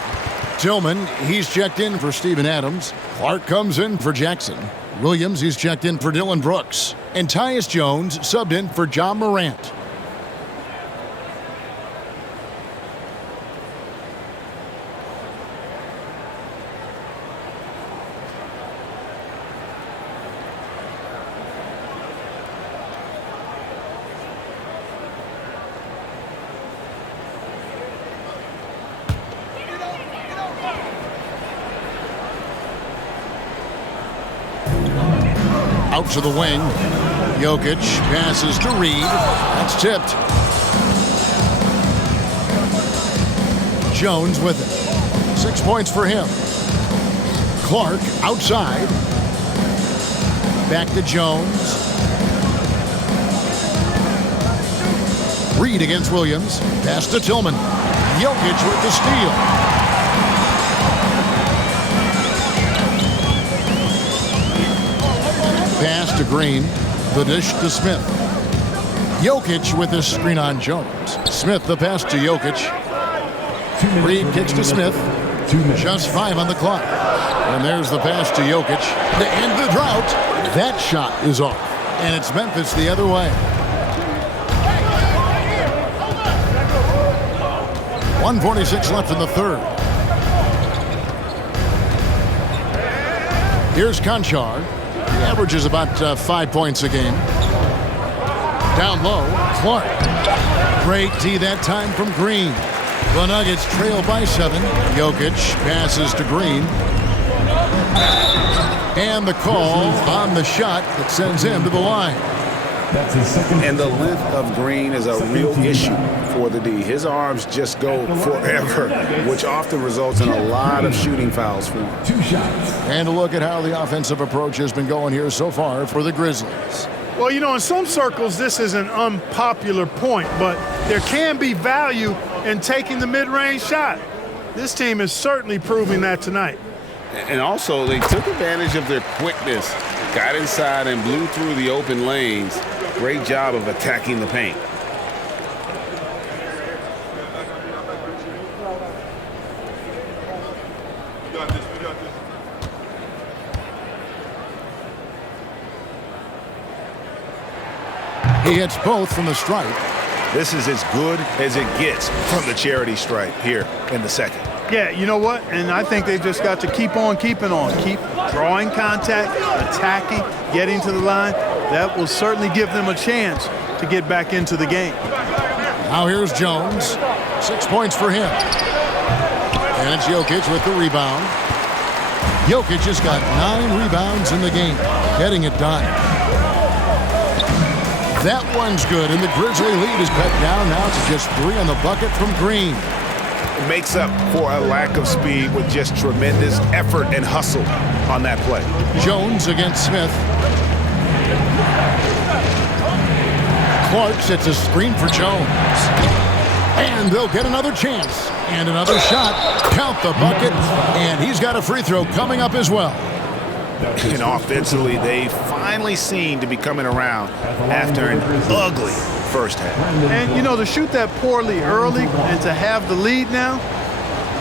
Tillman, he's checked in for Steven Adams. Clark comes in for Jackson. Williams, he's checked in for Dylan Brooks. And Tyus Jones subbed in for John Morant. Out to the wing. Jokic passes to Reed. That's tipped. Jones with it. 6 points for him. Clark outside. Back to Jones. Reed against Williams. Pass to Tillman. Jokic with the steal. Pass to Green. The dish to Smith. Jokic with the screen on Jones. Smith the pass to Jokic. Reed kicks to Smith. Just 5 on the clock. And there's the pass to Jokic. To end the drought. That shot is off. And it's Memphis the other way. 1:46 left in the third. Here's Conchar. He averages about 5 points a game. Down low, Clark. Great D that time from Green. The Nuggets trail by 7. Jokic passes to Green. And the call on the shot that sends him to the line. And the length of Green is a real issue for the D. His arms just go forever, which often results in a lot of shooting fouls for him. 2 shots. And a look at how the offensive approach has been going here so far for the Grizzlies. Well, you know, in some circles, this is an unpopular point, but there can be value in taking the mid-range shot. This team is certainly proving that tonight. And also, they took advantage of their quickness, got inside and blew through the open lanes. Great job of attacking the paint. He hits both from the stripe. This is as good as it gets from the charity stripe here in the second. Yeah, you know what? And I think they've just got to keep on keeping on. Keep drawing contact, attacking, getting to the line. That will certainly give them a chance to get back into the game. Now here's Jones. 6 points for him. And it's Jokic with the rebound. Jokic has got 9 rebounds in the game, getting it done. That one's good, and the Grizzly lead is cut down now to just 3 on the bucket from Green. It makes up for a lack of speed with just tremendous effort and hustle on that play. Jones against Smith. Clark sets a screen for Jones. And they'll get another chance. And another shot. Count the bucket. And he's got a free throw coming up as well. And offensively, they finally seem to be coming around after an ugly first half. And, you know, to shoot that poorly early and to have the lead now,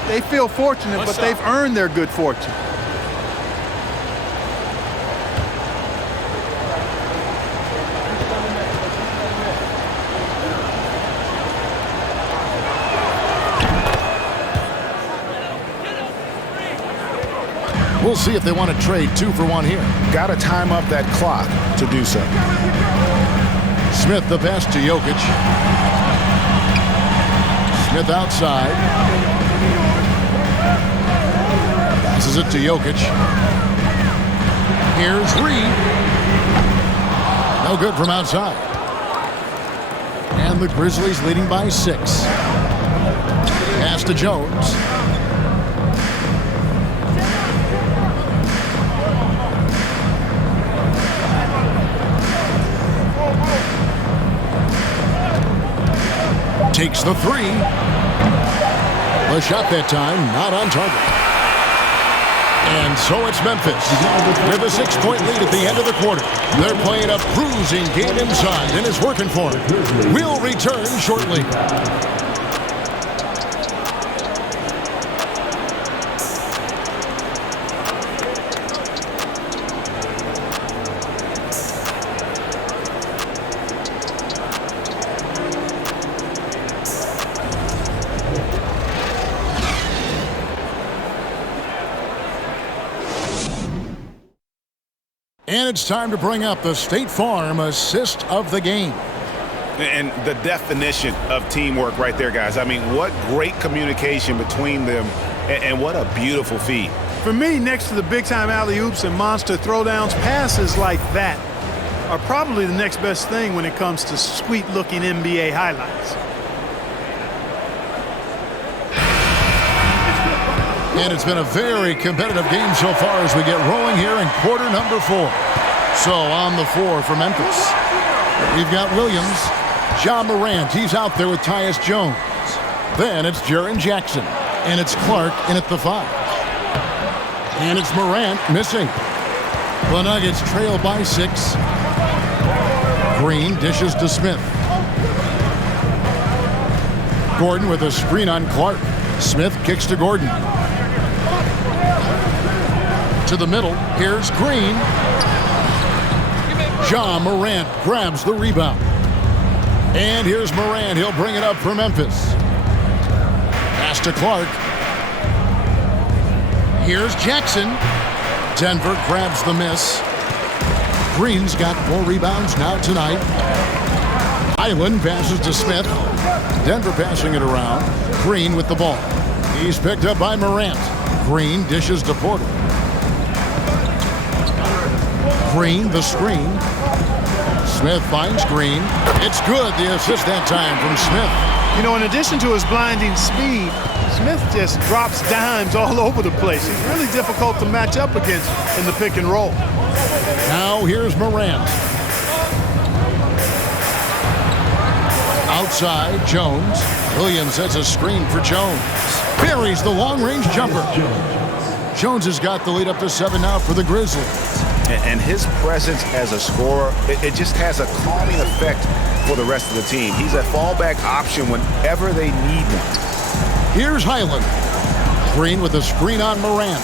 they feel fortunate, but they've earned their good fortune. We'll see if they want to trade 2 for 1 here. Got to time up that clock to do so. Smith the pass to Jokic. Smith outside. Passes it to Jokic. Here's Reed. No good from outside. And the Grizzlies leading by 6. Pass to Jones. Takes the 3. The shot that time not on target. And so it's Memphis with a 6-point lead at the end of the quarter. They're playing a cruising game inside and it's working for them. We'll return shortly. And it's time to bring up the State Farm assist of the game. And the definition of teamwork right there, guys. I mean, what great communication between them, and what a beautiful feed. For me, next to the big-time alley-oops and monster throwdowns, passes like that are probably the next best thing when it comes to sweet-looking NBA highlights. And it's been a very competitive game so far as we get rolling here in quarter number 4. So on the floor for Memphis, we've got Williams, John Morant. He's out there with Tyus Jones. Then it's Jaren Jackson. And it's Clark in at the 5. And it's Morant missing. The Nuggets trail by 6. Green dishes to Smith. Gordon with a screen on Clark. Smith kicks to Gordon. To the middle. Here's Green. Ja Morant grabs the rebound. And here's Morant. He'll bring it up for Memphis. Pass to Clark. Here's Jackson. Denver grabs the miss. Green's got 4 rebounds now tonight. Highland passes to Smith. Denver passing it around. Green with the ball. He's picked up by Morant. Green dishes to Porter. Green, the screen. Smith finds Green. It's good, the assist that time from Smith. You know, in addition to his blinding speed, Smith just drops dimes all over the place. He's really difficult to match up against in the pick and roll. Now here's Morant. Outside, Jones. Williams sets a screen for Jones. Buries the long-range jumper. Jones has got the lead up to 7 now for the Grizzlies. And his presence as a scorer, it just has a calming effect for the rest of the team. He's a fallback option whenever they need one. Here's Highland. Green with a screen on Morant.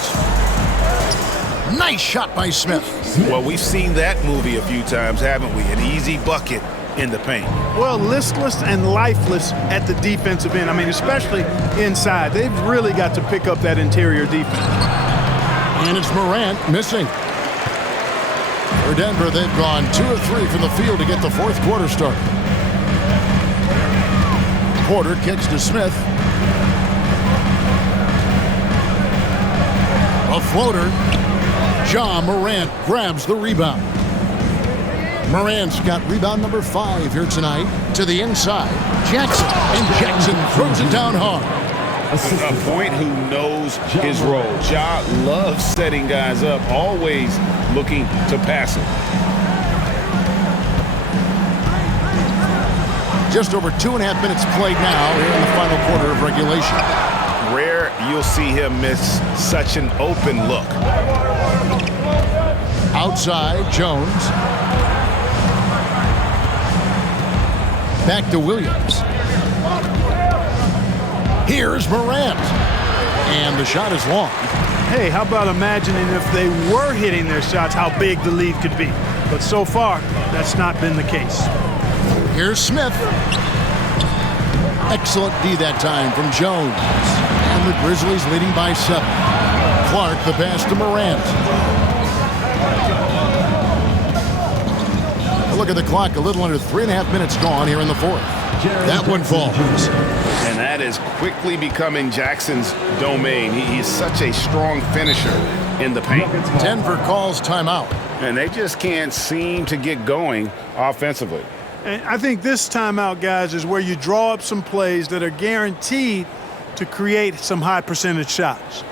Nice shot by Smith. Well, we've seen that movie a few times, haven't we? An easy bucket in the paint. Well, listless and lifeless at the defensive end. I mean, especially inside. They've really got to pick up that interior defense. And it's Morant missing. For Denver, they've gone 2 of 3 from the field to get the fourth quarter started. Porter kicks to Smith. A floater. Ja Morant grabs the rebound. Morant's got rebound number 5 here tonight. To the inside. Jackson. And Jackson throws it down hard. A point who knows his role. Ja loves setting guys up, always looking to pass it. Just over 2.5 minutes played now here in the final quarter of regulation. Rare you'll see him miss such an open look. Outside, Jones. Back to Williams. Here's Morant. And the shot is long. Hey, how about imagining if they were hitting their shots, how big the lead could be. But so far, that's not been the case. Here's Smith. Excellent D that time from Jones. And the Grizzlies leading by 7. Clark the pass to Morant. Look at the clock, a little under 3.5 minutes gone here in the fourth. That one falls. And that is quickly becoming Jackson's domain. He's such a strong finisher in the paint. Denver calls timeout. And they just can't seem to get going offensively. And I think this timeout, guys, is where you draw up some plays that are guaranteed to create some high percentage shots.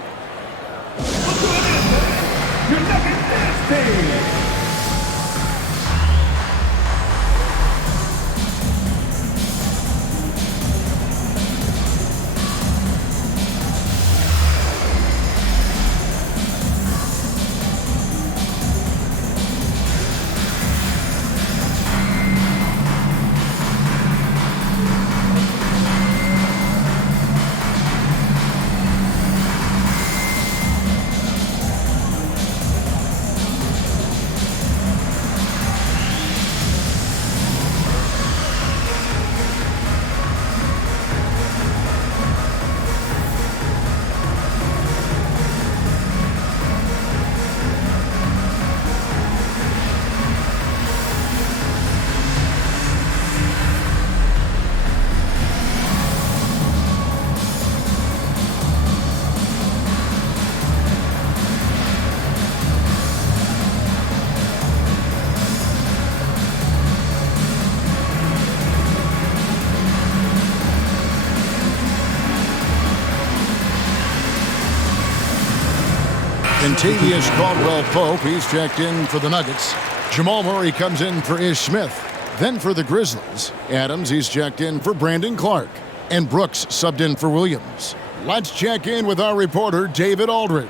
Contavious Caldwell-Pope, he's checked in for the Nuggets. Jamal Murray comes in for Ish Smith. Then for the Grizzlies, Adams, he's checked in for Brandon Clark. And Brooks subbed in for Williams. Let's check in with our reporter, David Aldridge.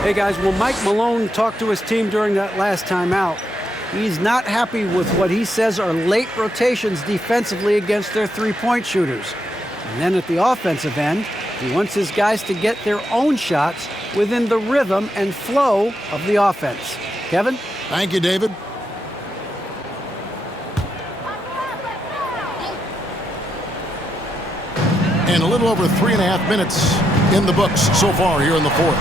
Hey, guys, well, Mike Malone talked to his team during that last timeout. He's not happy with what he says are late rotations defensively against their three-point shooters. And then at the offensive end, he wants his guys to get their own shots within the rhythm and flow of the offense. Kevin? Thank you, David. And a little over 3.5 minutes in the books so far here in the fourth.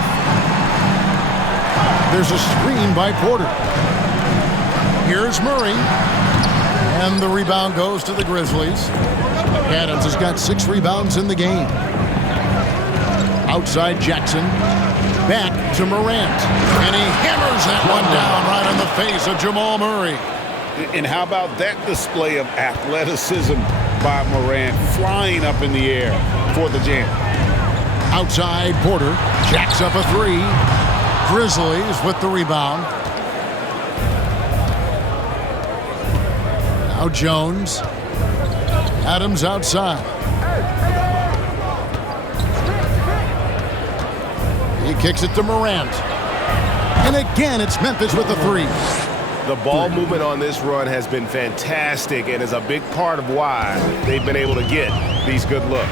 There's a screen by Porter. Here's Murray. And the rebound goes to the Grizzlies. Adams has got 6 rebounds in the game. Outside Jackson. Back to Morant. And he hammers that one down right on the face of Jamal Murray. And how about that display of athleticism by Morant, flying up in the air for the jam. Outside Porter. Jacks up a 3. Grizzlies with the rebound. Now Jones. Adams outside. He kicks it to Morant. And again, it's Memphis with the 3. The ball movement on this run has been fantastic and is a big part of why they've been able to get these good looks.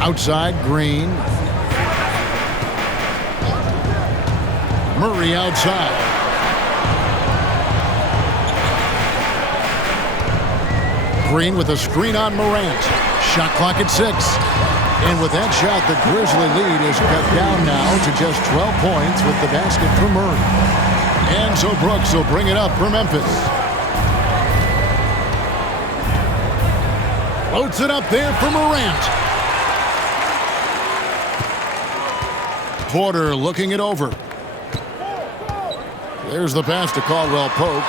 Outside Green. Murray outside. Green with a screen on Morant. Shot clock at 6. And with that shot, the Grizzly lead is cut down now to just 12 points with the basket for Murray. And so Brooks will bring it up for Memphis. Floats it up there for Morant. Porter looking it over. There's the pass to Caldwell Pope.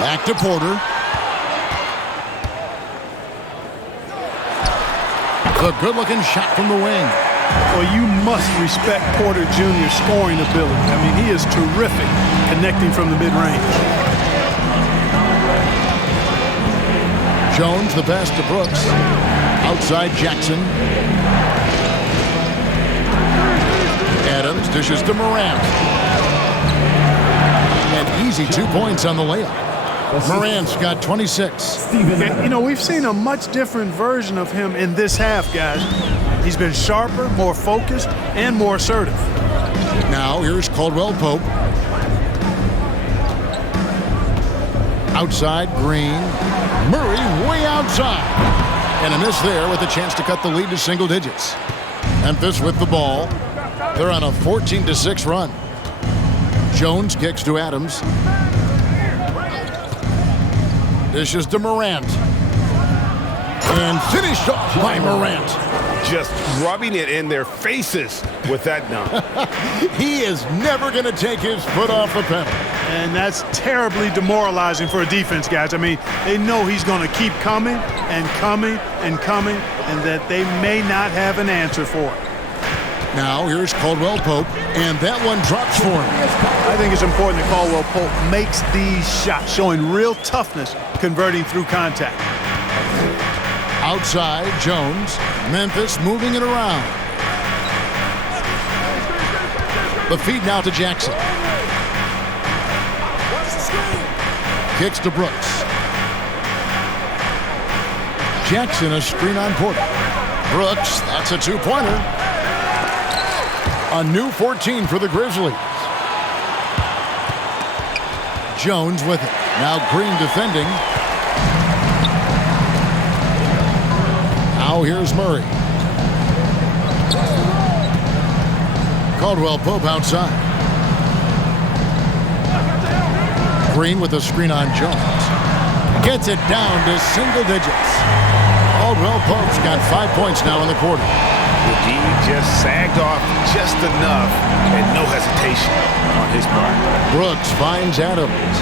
Back to Porter. A good-looking shot from the wing. Well, you must respect Porter Jr.'s scoring ability. I mean, he is terrific connecting from the mid-range. Jones, the pass to Brooks. Outside Jackson. Adams dishes to Morant. And easy 2 points on the layup. Morant's got 26. Okay, you know, we've seen a much different version of him in this half, guys. He's been sharper, more focused, and more assertive. Now here's Caldwell Pope. Outside Green. Murray way outside. And a miss there with a chance to cut the lead to single digits. Memphis with the ball. They're on a 14-6 run. Jones kicks to Adams. Dishes to Morant. And finished off by Morant. Just rubbing it in their faces with that dunk. He is never going to take his foot off the pedal. And that's terribly demoralizing for a defense, guys. I mean, they know he's going to keep coming and coming and coming, and that they may not have an answer for it. Now here's Caldwell Pope, and that one drops for him. I think it's important that Caldwell Pope makes these shots, showing real toughness, converting through contact. Outside, Jones. Memphis moving it around. The feed now to Jackson. Kicks to Brooks. Jackson, a screen on Porter. Brooks, that's a 2-pointer. A new 14 for the Grizzlies. Jones with it. Now Green defending. Now here's Murray. Caldwell Pope outside. Green with a screen on Jones. Gets it down to single digits. Caldwell Pope's got 5 points now in the quarter. The D just sagged off just enough and no hesitation on his part. Brooks finds Adams.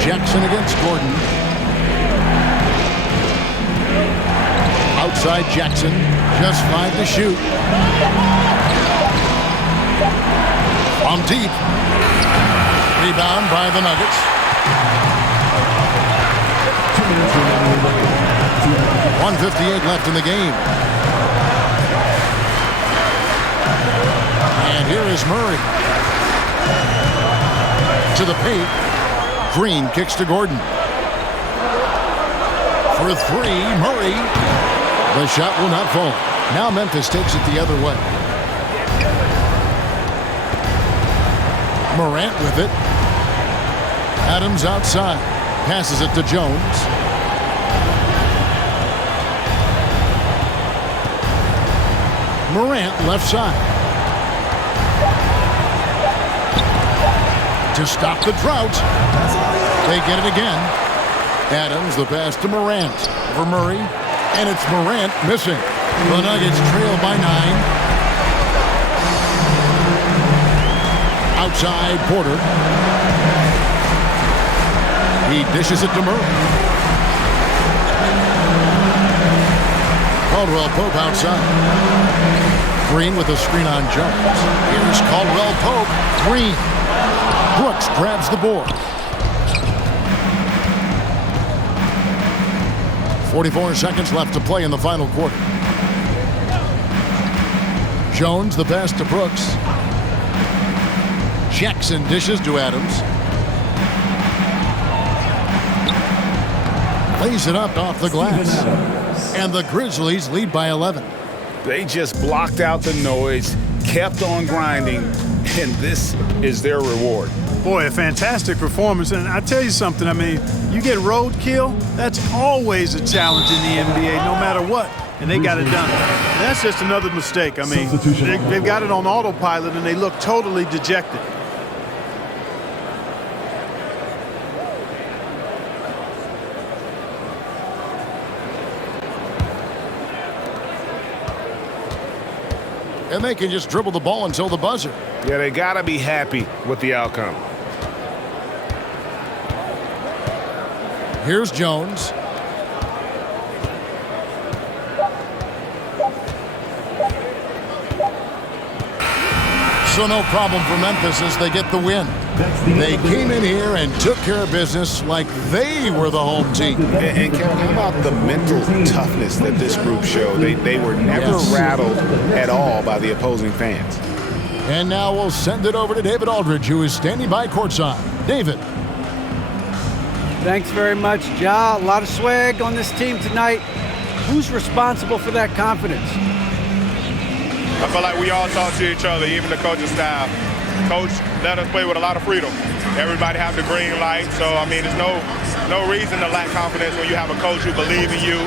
Jackson against Gordon. Outside Jackson, just 5 to shoot. On deep. Rebound by the Nuggets. 1:58 left in the game. And here is Murray. To the paint. Green kicks to Gordon. For three, Murray. The shot will not fall. Now Memphis takes it the other way. Morant with it. Adams outside. Passes it to Jones. Morant left side. To stop the drought. They get it again. Adams, the pass to Morant. For Murray. And it's Morant missing. The Nuggets trail by 9. Outside, Porter. He dishes it to Murray. Caldwell Pope outside. Green with a screen on Jones. Here's Caldwell Pope. Green. Brooks grabs the board. 44 seconds left to play in the final quarter. Jones, the pass to Brooks. Jackson dishes to Adams. Lays it up off the glass. And the Grizzlies lead by 11. They just blocked out the noise, kept on grinding, and this is their reward. Boy, a fantastic performance. And I tell you something, I mean, you get roadkill, that's always a challenge in the NBA, no matter what. And they got it done. And that's just another mistake. I mean, they've got it on autopilot, and they look totally dejected. And they can just dribble the ball until the buzzer. Yeah, they got to be happy with the outcome. Here's Jones. So no problem for Memphis as they get the win. They came in here and took care of business like they were the home team. And Kevin, how about the mental toughness that this group showed? They were never rattled at all by the opposing fans. And now we'll send it over to David Aldridge, who is standing by courtside. David. Thanks very much, Ja. A lot of swag on this team tonight. Who's responsible for that confidence? I feel like we all talk to each other, even the coaching staff. Coach let us play with a lot of freedom. Everybody have the green light, so I mean, there's no reason to lack confidence when you have a coach who believes in you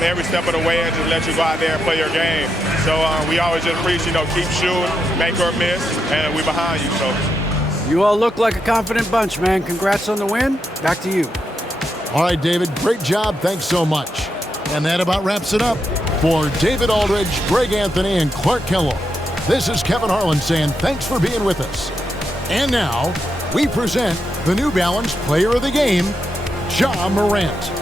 every step of the way and just let you go out there and play your game. So we always just preach, keep shooting, make or miss, and we're behind you. So you all look like a confident bunch, man. Congrats on the win. Back to you. All right, David, great job. Thanks so much. And that about wraps it up. For David Aldridge, Greg Anthony, and Clark Kellogg, this is Kevin Harlan saying thanks for being with us. And now, we present the New Balance Player of the Game, Ja Morant.